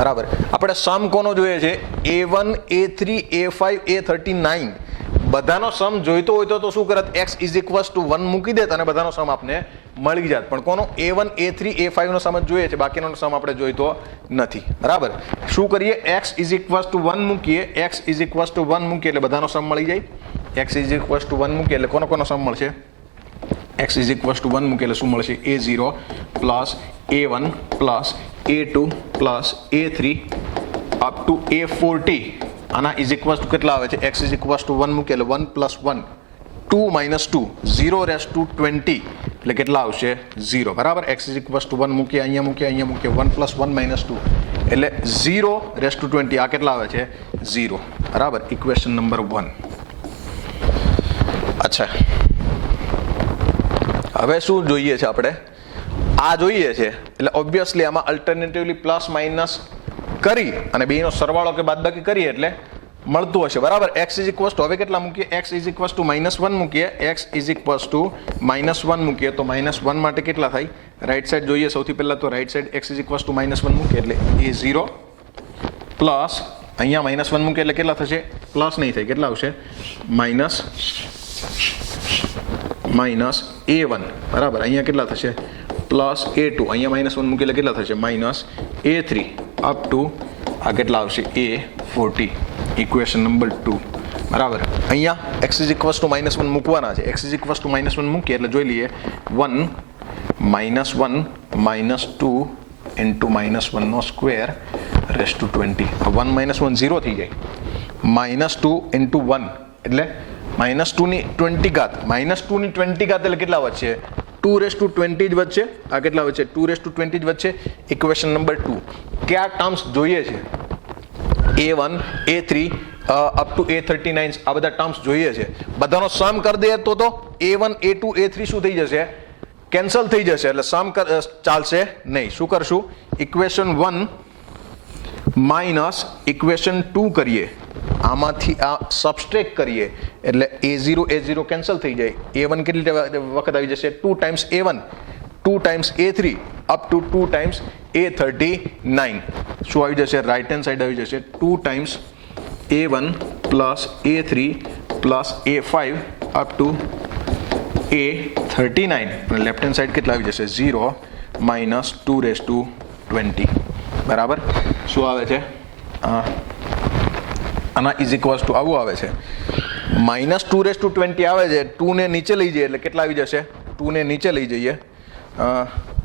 બરાબર. આપણે સમ કોનો જોઈએ છે a1 a3 a5 a39 બધાનો સમ જોઈતો હોય તો શું કરત x is equals to 1 મૂકી દેત અને બધાનો સમ આપને મળી જાત. પણ કોનો a1 a3 a5 નો સમ જ જોઈએ છે બાકીનો સમ આપણે જોઈતો નથી. બરાબર. શું કરીએ x is equals to 1 મૂકીએ x is equals to 1 મૂકીએ એટલે બધાનો સમ મળી જાય. x is equals to 1 મૂકીએ એટલે કોનો સમ મળશે x is equals to 1 મૂકીએ એટલે શું મળશે a0 plus a1 plus a2 plus a3 up to a40 આના is equals to કેટલા આવે છે x is equals to 1 મૂકીએ એટલે 1 plus 1 2 minus 2 0 raised to 20 એટલે કેટલા આવશે 0. બરાબર. x is equals to 1 મૂકીએ અહીંયા મૂકીએ 1 plus 1 minus 2 એટલે 0 raised to 20 આ કેટલા આવે છે 0. બરાબર. Equation number 1. અચ્છા, હવે શું જોઈએ છે આપણે આ જોઈએ છે એટલે ઓબ્વિયસલી આમાં અલ્ટરનેટિવલી પ્લસ માઇનસ કરી અને બેનો સરવાળો કે બાદબાકી કરીએ એટલે મળતું હશે. બરાબર. x is equals to હવે કેટલા મૂકીએ x is equals to -1 મૂકીએ x is equals to -1 મૂકીએ તો -1 માટે કેટલા થાય રાઈટ સાઈડ જોઈએ સૌથી પહેલા તો right side x is equals to -1 મૂકીએ એટલે a0 પ્લસ અહીંયા -1 મૂકીએ એટલે કેટલા થશે પ્લસ નહીં થાય કેટલા આવશે માઇનસ a1. બરાબર. અહીંયા કેટલા થશે પ્લસ a2 અહીંયા -1 મૂકીએ એટલે કેટલા થશે -a3 અપ ટુ આ કેટલા આવશે a40. Equation number 2. બરાબર. અહીંયા x is equals to -1 મૂકવાના છે. x is equals to -1 મૂકીએ એટલે જોઈ લઈએ 1 -2 into -1 નો સ્ક્વેર રેસ્ટ ટુ 20 આ 1 -1 0 થઈ જાય -2 into 1 એટલે -2 ની 20 ઘાત -2 ની 20 ઘાત એટલે કેટલા વધશે 2 raised to 20 જ વધશે. આ કેટલા વધશે 2 raised to 20 જ વધશે. Equation number 2. કયા ટર્મ્સ જોઈએ છે a1 a3 up to a39 આ બધા ટર્મ્સ જોઈએ છે. બધાનો સમ કરી દઈએ તો a1 a2 a3 શું થઈ જશે કેન્સલ થઈ જશે એટલે સમ ચાલશે નહીં. શું કરશું ઇક્વેશન 1 માઇનસ ઇક્વેશન 2 કરીએ આમાંથી આ સબસ્ટ્રેક્ટ કરીએ એટલે a0 કેન્સલ થઈ જાય. a1 કેટલી વખત આવી જશે 2 times a1 2 times a3 up to 2 times a39 શું આવી જશે રાઈટ હેન્ડ સાઈડ આવી જશે 2 times a1 plus a3 plus a5 up to a39 અને લેફ્ટ હેન્ડ સાઈડ કેટલા આવી જશે 0 minus 2 raised to 20. બરાબર. શું આવે છે આના ઇઝ ઇક્વલ્સ ટુ આવું આવે છે -2 raised to 20 આવે છે. 2 ને નીચે લઈ જઈએ એટલે કેટલા આવી જશે 2 ને નીચે લઈ જઈએ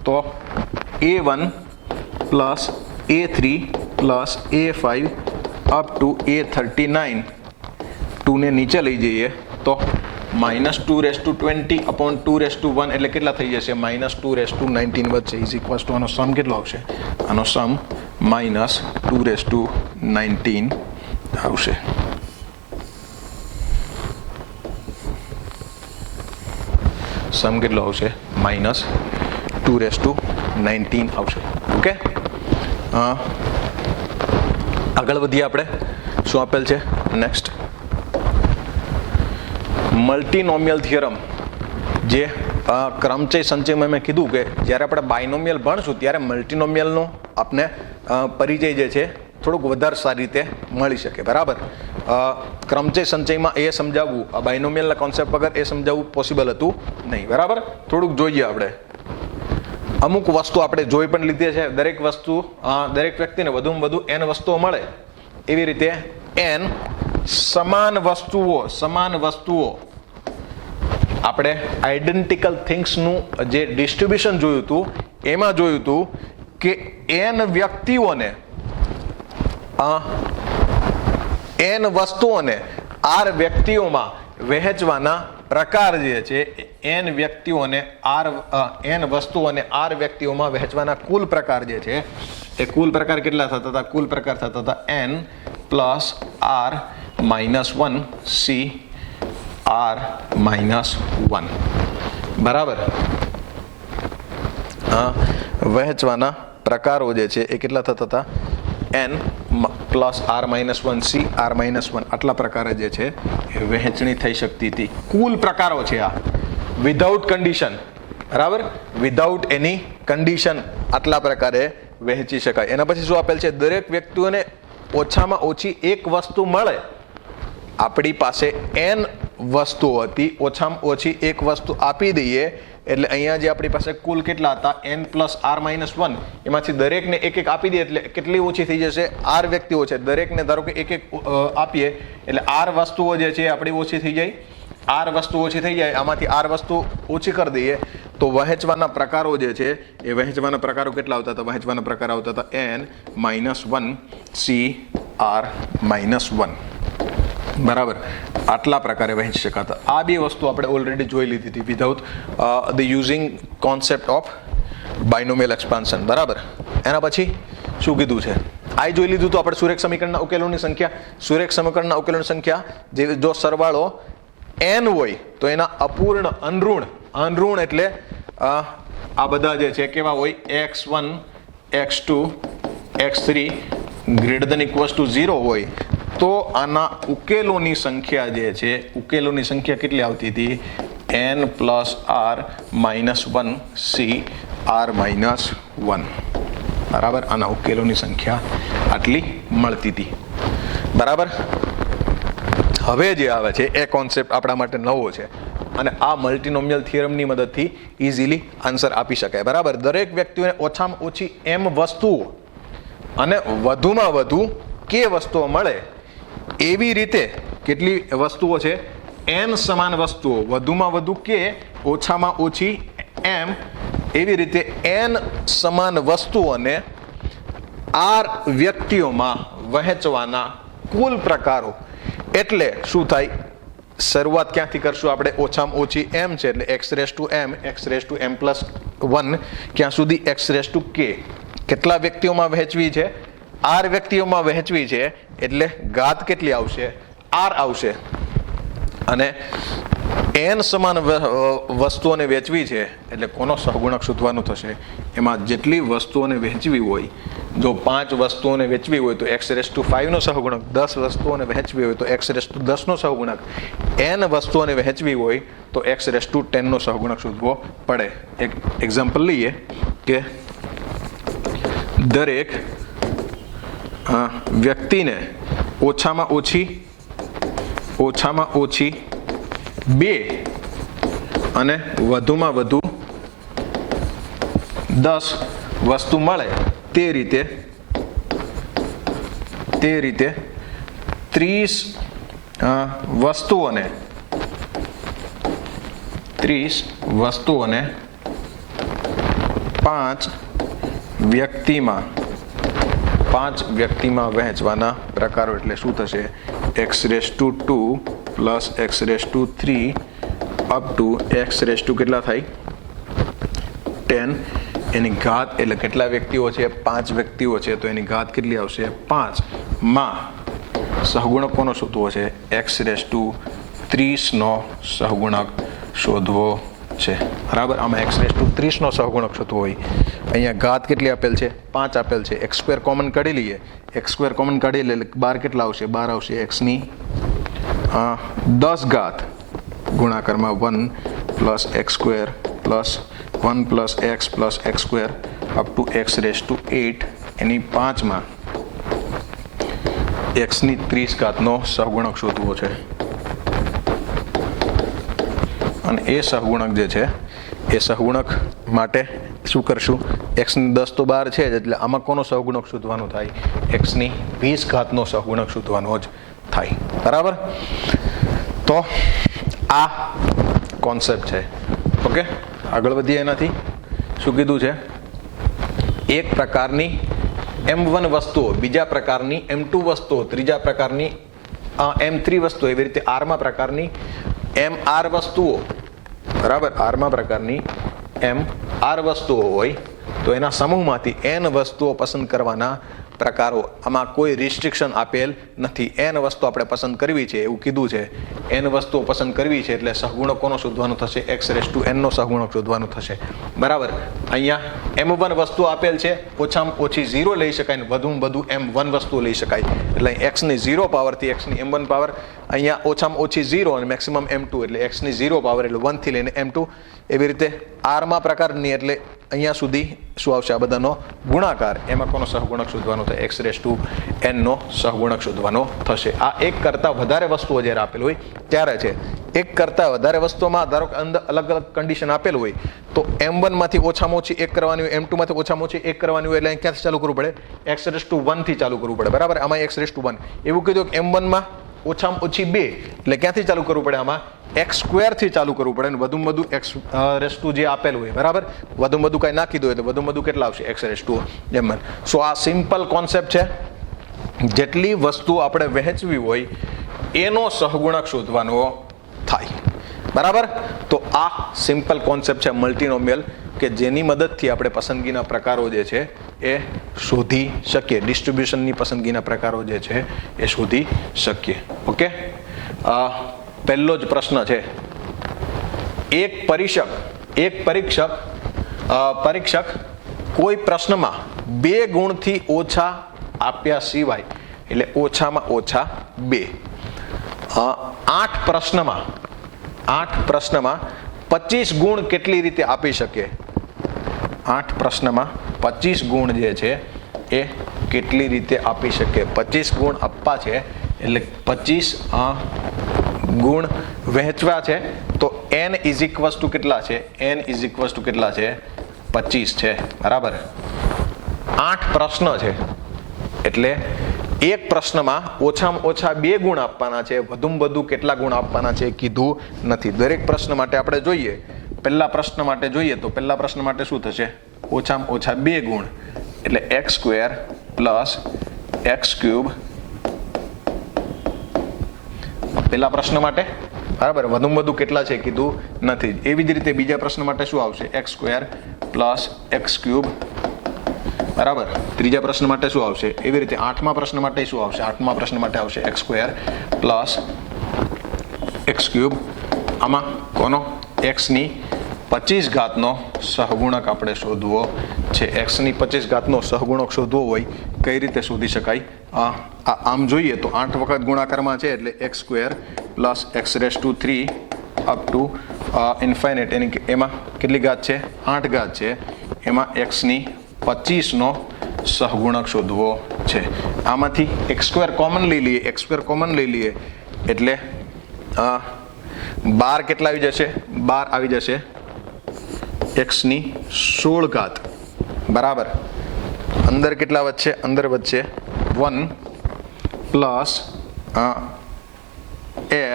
તો a1 plus a3 plus a5 up to a39 2 ને નીચે લઈ જઈએ તો -2 raised to 20 upon 2 raised to 1 એટલે કેટલા થઈ જશે -2 raised to 19 વધશે ઇઝ ઇક્વલ્સ ટુ આનો સમ કેટલો આવશે આનો સમ -2 raised to 19 આવશે. સમ કેટલો આવશે -2 raised to 19 આવશે. ઓકે, આગળ વધીએ આપણે. શું આપેલ છે નેક્સ્ટ મલ્ટીનોમિયલ થિયરમ. જે ક્રમચય સંચયમાં મેં કીધું કે જ્યારે આપણે બાયનોમિયલ ભણશું ત્યારે મલ્ટીનોમિયલનો આપને પરિચય જે છે થોડુંક વધારે સારી રીતે મળી શકે, બરાબર. ક્રમચય સંચયમાં એ સમજાવવું, આ બાયનોમિયલના કોન્સેપ્ટ વગર એ સમજાવવું પોસિબલ હતું નહીં, બરાબર. થોડુંક જોઈએ આપણે. અમુક વસ્તુ આપણે જોઈ પણ લીધી છે. દરેક વસ્તુ, દરેક વ્યક્તિને વધુમાં વધુ n વસ્તુઓ મળે એવી રીતે n સમાન વસ્તુઓ આપણે આઈડેન્ટિકલ થિંગ્સનું જે ડિસ્ટ્રીબ્યુશન જોયું હતું એમાં જોયું હતું કે n વ્યક્તિઓને n વસ્તુઓને r વ્યક્તિઓમાં વહેંચવાના પ્રકાર જે છે, n વ્યક્તિઓને n વસ્તુઓને r વ્યક્તિઓમાં વહેંચવાના કુલ પ્રકાર જે છે એ કુલ પ્રકાર કેટલા થતા હતા? કુલ પ્રકાર થતા હતા n plus r minus 1 c r minus 1, બરાબર. વહેંચવાના પ્રકારો જે છે એ કેટલા થતા હતા? n plus r minus 1 c r minus 1 આટલા પ્રકારે જે છે એ વહેંચણી થઈ શકતી હતી. કુલ પ્રકારો છે આ, વિધાઉટ કન્ડિશન, બરાબર. વિધાઉટ એની કન્ડિશન આટલા પ્રકારે વહેંચી શકાય. એના પછી શું આપેલ છે? દરેક વ્યક્તિઓને ઓછામાં ઓછી એક વસ્તુ મળે. આપણી પાસે n વસ્તુઓ હતી, ઓછામાં ઓછી એક વસ્તુ આપી દઈએ એટલે અહીંયા જે આપણી પાસે કુલ કેટલા હતા? n પ્લસ r માઇનસ 1, એમાંથી દરેકને એક એક આપી દઈએ એટલે કેટલી ઓછી થઈ જશે? r વ્યક્તિઓ છે, દરેકને ધારો કે એક એક આપીએ એટલે r વસ્તુઓ જે છે આપણી ઓછી થઈ જાય. r વસ્તુ ઓછી થઈ જાય, આમાંથી r વસ્તુ ઓછી કરી દઈએ તો વહેંચવાના પ્રકારો જે છે એ વહેંચવાના પ્રકારો કેટલા આવતા હતા? વહેંચવાના પ્રકાર આવતા હતા n minus 1 c r minus 1, બરાબર. આટલા પ્રકારે વહેંચી શકાતા. આ બે વસ્તુ આપણે ઓલરેડી જોઈ લીધી હતી without the using concept of binomial expansion, બરાબર. એના પછી શું કીધું છે? આ જોઈ લીધું તો આપણે સુરેખ સમીકરણના ઉકેલોની સંખ્યા જે જો સરવાળો n હોય તો એના અપૂર્ણ અનઋણ એટલે આ બધા જે છે કેવા હોય? x1 x2 x3 greater than equals to 0 હોય તો આના ઉકેલોની સંખ્યા જે છે, ઉકેલોની સંખ્યા કેટલી આવતી હતી? n plus r minus 1 c r minus 1, બરાબર. આના ઉકેલોની સંખ્યા આટલી મળતી હતી, બરાબર. હવે જે આવે છે એ કોન્સેપ્ટ આપણા માટે નવો છે અને આ મલ્ટીનોમિયલ થિયરમની મદદથી ઇઝીલી આન્સર આપી શકાય, બરાબર. દરેક વ્યક્તિઓને ઓછામાં ઓછી m વસ્તુઓ અને વધુમાં વધુ k વસ્તુઓ મળે એવી રીતે કેટલી વસ્તુઓ છે? n સમાન વસ્તુઓ, વધુમાં વધુ k, ઓછામાં ઓછી m, એવી રીતે n સમાન વસ્તુઓને r વ્યક્તિઓમાં વહેંચવાના કુલ પ્રકારો. એટલે શું થાય? શરૂઆત ક્યાંથી કરશું આપણે? ઓછામાં ઓછી m છે એટલે x raise two m plus 1 ક્યાં સુધી? x raise two k. કેટલા વ્યક્તિઓમાં વહેંચવી છે? r વ્યક્તિઓમાં વહેંચવી છે એટલે ઘાત કેટલી આવશે? r આવશે. અને n સમાન વસ્તુઓને વહેંચવી છે એટલે કોનો સહગુણક શોધવાનું થશે? એમાં જેટલી વસ્તુઓને વહેંચવી હોય, જો 5 વસ્તુઓને વહેંચવી હોય તો x રેસ ટુ 5 નો સહગુણક, 10 વસ્તુઓને વહેંચવી હોય તો x રેસ ટુ 10 નો સહગુણક, n વસ્તુઓને વહેંચવી હોય તો x રેસ ટુ 10 નો સહગુણક શોધવો પડે. એક એક્ઝામ્પલ લઈએ કે દરેક વ્યક્તિને ઓછામાં ઓછી 2 અને વધુમાં વધુ 10 વસ્તુ મળે તે રીતે 30 વસ્તુઓને 5 વ્યક્તિમાં વહેંચવાના પ્રકારો. એટલે શું થશે? x raise two 2 plus x raise two 3 up to x raise two કેટલા થાય? 10. એની ઘાત એટલે કેટલા વ્યક્તિઓ છે? 5 વ્યક્તિઓ છે તો એની ઘાત કેટલી આવશે? 5 માં સહગુણક કોનો શોધવો છે? x રેસ ટુ 30 નો સહગુણક શોધવો છે, બરાબર. આમાં x રેસ ટુ 30 નો સહગુણક શોધવો હોય. અહીંયા ઘાત કેટલી આપેલ છે? 5 આપેલ છે. x સ્ક્વેર કોમન કાઢી લઈએ, x સ્ક્વેર કોમન કાઢી લે એટલે 12 કેટલા આવશે? 12 આવશે. x ની 10 ઘાત ગુણાકારમાં 1 plus x square plus 1 plus x square up two x raise to 8 એની 5માં એક્સની 30 ઘાતનો સહગુણક શોધવો છે. અને એ સહગુણક જે છે એ સહગુણક માટે શું કરશું, એક્સની 10 તો બહાર છે જ, એટલે આમાં કોનો સહગુણક શોધવાનો થાય, એક્સની 20 ઘાતનો સહગુણક શોધવાનો જ થાય. બરાબર, તો આ કોન્સેપ્ટ છે. ઓકે, આગળ વધીએ. એનાથી શું કીધું છે, એક પ્રકારની M1 વસ્તુઓ, બીજા પ્રકારની M2 વસ્તુઓ, ત્રીજા પ્રકારની M3 વસ્તુઓ, એવી રીતે આરમા પ્રકારની MR વસ્તુઓ. બરાબર, આરમા પ્રકારની MR વસ્તુઓ હોય તો એના સમૂહમાંથી n વસ્તુઓ પસંદ કરવાના પ્રકારો. આમાં કોઈ રિસ્ટ્રિક્શન આપેલ નથી. n વસ્તુ આપણે પસંદ કરવી છે એવું કીધું છે. n વસ્તુઓ પસંદ કરવી છે એટલે સહગુણકોનો શોધવાનું થશે, x રેસ ટુ n નો સહગુણક શોધવાનું થશે. બરાબર, અહીંયા M1 વસ્તુ આપેલ છે, ઓછામાં ઓછી 0 લઈ શકાય ને વધુમાં વધુ M1 વસ્તુ લઈ શકાય. એટલે x ની 0 પાવરથી x ની M1 પાવર, અહીંયા ઓછામાં ઓછી 0 અને મેક્સિમમ M2, એટલે x ની 0 પાવર એટલે 1 થી લઈને M2. એવી રીતે આરમા પ્રકારની એટલે અહીંયા સુધી શું આવશે, આ બધાનો ગુણાકાર, એમાં કોનો સહગુણક શોધવાનો થાય, x રેસ ટુ n નો સહગુણક શોધવાનો થશે. આ એક કરતાં વધારે વસ્તુઓ જ્યારે આપેલ હોય ત્યારે છે. એક કરતાં વધારે વસ્તુઓમાં ધારો કે અંદર અલગ અલગ કન્ડિશન આપેલ હોય તો M1 માંથી ઓછામાં ઓછી 1 કરવાની હોય, M2 માંથી ઓછામાં ઓછી 1 કરવાની હોય, એટલે અહીં ક્યાંથી ચાલુ કરવું પડે, x રેસ ટુ 1 થી ચાલુ કરવું પડે. બરાબર, આમાં x રેસ ટુ 1 એવું કીધું કે M1 માં ઓછામાં ઓછી 2, એટલે ક્યાંથી ચાલુ કરવું પડે, આમાં x સ્ક્વેર થી ચાલુ કરવું પડે, અને વધુમાં વધુ x રેસ ટુ જે આપેલું હોય. બરાબર, વધુમાં વધુ કાંઈ નાખી દો એટલે વધુમાં વધુ કેટલા આવશે, x રેસ ટુ M1. સો આ સિમ્પલ કોન્સેપ્ટ છે. જેટલી વસ્તુ આપણે વહેંચવી હોય એનો સહગુણક શોધવાનો થાય. બરાબર, તો આ સિમ્પલ કોન્સેપ્ટ છે મલ્ટીનોમિયલ, કે જેની મદદથી આપણે પસંદગીના પ્રકારો જે છે એ શોધી શકીએ, ડિસ્ટ્રીબ્યુશનની પસંદગીના પ્રકારો જે છે એ શોધી શકીએ. ઓકે, પહેલો જ પ્રશ્ન છે, એક પરીક્ષક કોઈ પ્રશ્નમાં 2 ગુણથી ઓછા આપ્યા સિવાય, એટલે ઓછામાં ઓછા 2, 8 પ્રશ્નમાં 25 ગુણ કેટલી રીતે આપી શકે, 8 પ્રશ્નમાં 25 ગુણ જે છે એ કેટલી રીતે આપી શકે. 25 ગુણ આપવા છે એટલે 25 ગુણ વહેંચવા છે તો n ઇઝ ઇક્વલ્સ ટુ કેટલા છે, n ઇઝ ઇક્વલ્સ ટુ કેટલા છે, 25 છે. બરાબર, 8 પ્રશ્ન છે એટલે એક પ્રશ્નમાં ઓછામાં ઓછા 2 ગુણ આપવાના છે, વધુમાં વધુ કેટલા ગુણ આપવાના છે કીધું નથી. દરેક પ્રશ્ન માટે આપણે જોઈએ, પહેલા પ્રશ્ન માટે જોઈએ તો પહેલા પ્રશ્ન માટે શું થશે, ઓછામાં ઓછા 2 ગુણ એટલે x square plus x cube પહેલા પ્રશ્ન માટે. બરાબર, વધુમાં વધુ કેટલા છે કીધું નથી. એવી જ રીતે બીજા પ્રશ્ન માટે શું આવશે, x square plus x cube. બરાબર, ત્રીજા પ્રશ્ન માટે શું આવશે, એવી રીતે 8મા પ્રશ્ન માટે શું આવશે, 8મા પ્રશ્ન માટે આવશે x square plus x cube. આમાં કોનો, x ની 25 ઘાતનો સહગુણક આપણે શોધવો છે. x ની 25 ઘાતનો સહગુણક શોધવો હોય કઈ રીતે શોધી શકાય, આમ જોઈએ તો 8 વખત ગુણાકારમાં છે એટલે x square plus x raise two 3 up to infinite, એમાં કેટલી ઘાત છે, 8 ઘાત છે, એમાં x ની 25 નો સહગુણક શોધવો છે. આમાંથી x સ્ક્વેર કોમન લઈ લઈએ, એટલે 12 કેટલા આવી જશે, 12 આવી જશે x ની 16 ઘાત. બરાબર, અંદર કેટલા વધશે, અંદર વધશે 1 plus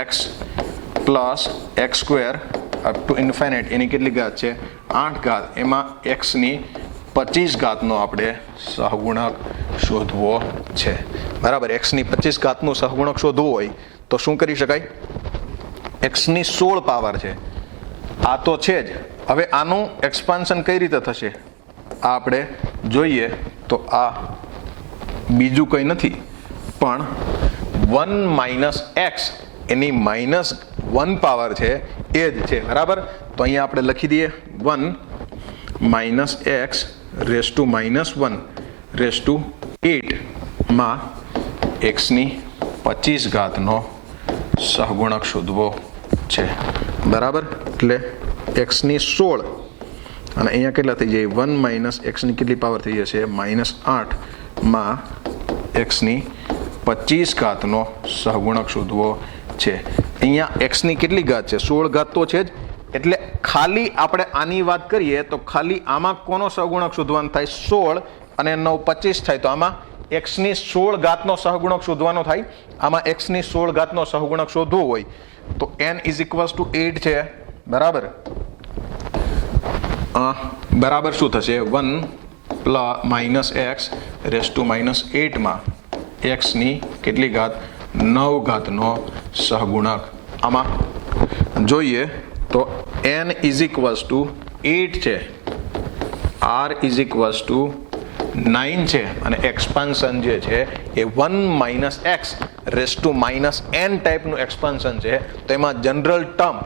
x plus x square up to infinite, એની કેટલી ઘાત છે, 8 ઘાત, એમાં x ની 25 ઘાતનો આપણે સહગુણક શોધવો છે. બરાબર, x ની 25 ઘાતનો સહગુણક શોધવો હોય તો શું કરી શકાય, x ની 16 પાવર છે, આ તો છે જ. હવે આનું એક્સપાન્શન કઈ રીતે થશે આ આપણે જોઈએ તો આ બીજું કંઈ નથી પણ 1 માઇનસ x, એની -1 પાવર છે એ જ છે. બરાબર, તો અહીંયા આપણે લખી દઈએ 1 minus x raise two -1 race to 8 માં x ની 25 ઘાતનો સહગુણક શોધવો છે. બરાબર, એટલે એક્સની 16 અને અહીંયા કેટલા થઈ જાય 1 માઇનસ એક્સની કેટલી પાવર થઈ જશે -8 માં એક્સની 25 ઘાતનો સહગુણક શોધવો છે. અહીંયા એક્સની કેટલી ઘાત છે 16 ઘાત તો છે જ, એટલે ખાલી આપણે આની વાત કરીએ તો ખાલી આમાં કોનો સહગુણક શોધવાનો થાય 16 અને 9 25 થાય, તો આમાં એક્સની 16 ઘાતનો સહગુણક શોધવાનો થાય. આમાં એક્સની 16 ઘાતનો સહગુણક શોધવો હોય તો n ઇઝ ઇક્વલ્સ ટુ 8 છે. બરાબર, બરાબર શું થશે 1 માઇનસ એક્સ રેસ ટુ -8 માં એક્સની કેટલી ઘાત 9 ઘાતનો સહગુણક. આમાં જોઈએ તો n ઇઝ ઇક્વલ્સ ટુ 8 છે, r ઇઝ ઇક્વલ્સ ટુ 9 છે અને એક્સપાન્શન જે છે એ 1 minus x raise to -n ટાઈપનું એક્સપાન્શન છે. તો એમાં જનરલ ટર્મ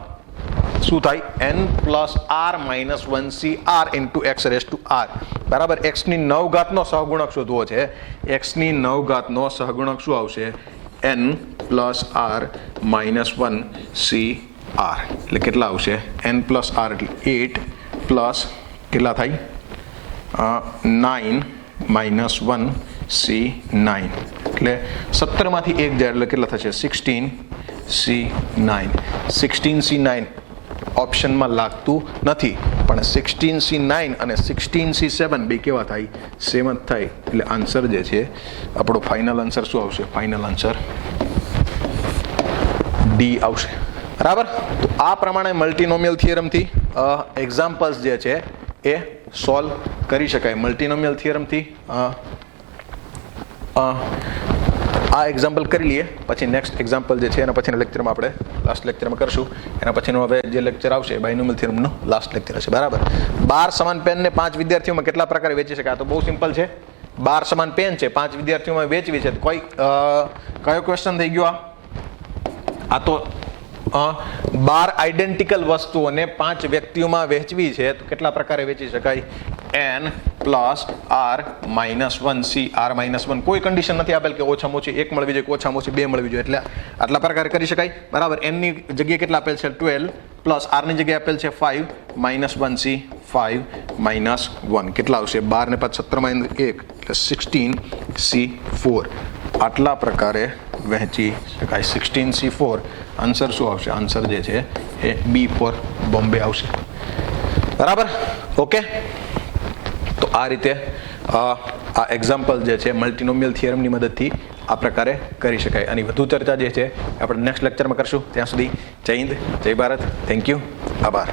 શું થાય n plus r minus 1c r into x raise to r. બરાબર, એક્સની 9 ઘાતનો સહગુણક શોધવો છે. એક્સની 9 ઘાતનો સહગુણક શું આવશે n plus r minus 1c r, એટલે કેટલા આવશે n પ્લસ r એટલે 8 પ્લસ કેટલા થાય 9 માઇનસ 1c 9, એટલે 17 માંથી 1 જાય એટલે કેટલા થશે 16c 9. 16c9 ઓપ્શનમાં લાગતું નથી, પણ 16c9 અને 16c7 બે કેવા થાય સેમ જ થાય, એટલે આન્સર જે છે આપણો ફાઇનલ આન્સર શું આવશે ફાઇનલ આન્સર ડી આવશે. બરાબર, તો આ પ્રમાણે મલ્ટીનોમિયલ થિયરમથી એક્ઝામ્પલ્સ જે છે એ સોલ્વ કરી શકાય. મલ્ટીનોમિયલ થિયરમથી આ એક્ઝામ્પલ કરી લઈએ, પછી નેક્સ્ટ એક્ઝામ્પલ જે છે એના પછીના લેક્ચરમાં આપણે લાસ્ટ લેક્ચરમાં કરશું. એના પછીનો હવે જે લેક્ચર આવશે બાયનોમિયલ થિયરમનો લાસ્ટ લેક્ચર હશે. બરાબર, 12 સમાન પેનને 5 વિદ્યાર્થીઓમાં કેટલા પ્રકારે વેચી શકાય? તો બહુ સિમ્પલ છે. 12 સમાન પેન છે, 5 વિદ્યાર્થીઓમાં વેચવી છે, કોઈ કયો ક્વેશ્ચન થઈ ગયો? આ તો 12 આઈડેન્ટિકલ વસ્તુઓને 5 વ્યક્તિઓમાં વહેંચવી છે, તો કેટલા પ્રકારે વેચી શકાય? n plus r minus 1c r minus 1. કોઈ કન્ડિશન નથી આપેલ કે ઓછામાં ઓછી 1 મળવી જોઈએ કે ઓછામાં ઓછી 2 મળવી જોઈએ, એટલે આટલા પ્રકારે કરી શકાય. બરાબર, n ની જગ્યાએ કેટલા આપેલ છે 12 પ્લસ r ની જગ્યાએ આપેલ છે 5 માઇનસ 1c 5 માઇનસ 1, કેટલા આવશે 12 ને 5 17 માં 1 એટલે 16c4. આટલા પ્રકારે વહેંચી શકાય 16c4. આન્સર શું આવશે? આન્સર જે છે એ બી ફોર બોમ્બે આવશે. બરાબર, ઓકે. તો આ રીતે આ એક્ઝામ્પલ જે છે મલ્ટીનોમિયલ થિયરમની મદદથી આ પ્રકારે કરી શકાય. આની વધુ ચર્ચા જે છે આપણે નેક્સ્ટ લેક્ચરમાં કરશું. ત્યાં સુધી જય હિન્દ, જય ભારત, થેન્ક યુ, આભાર.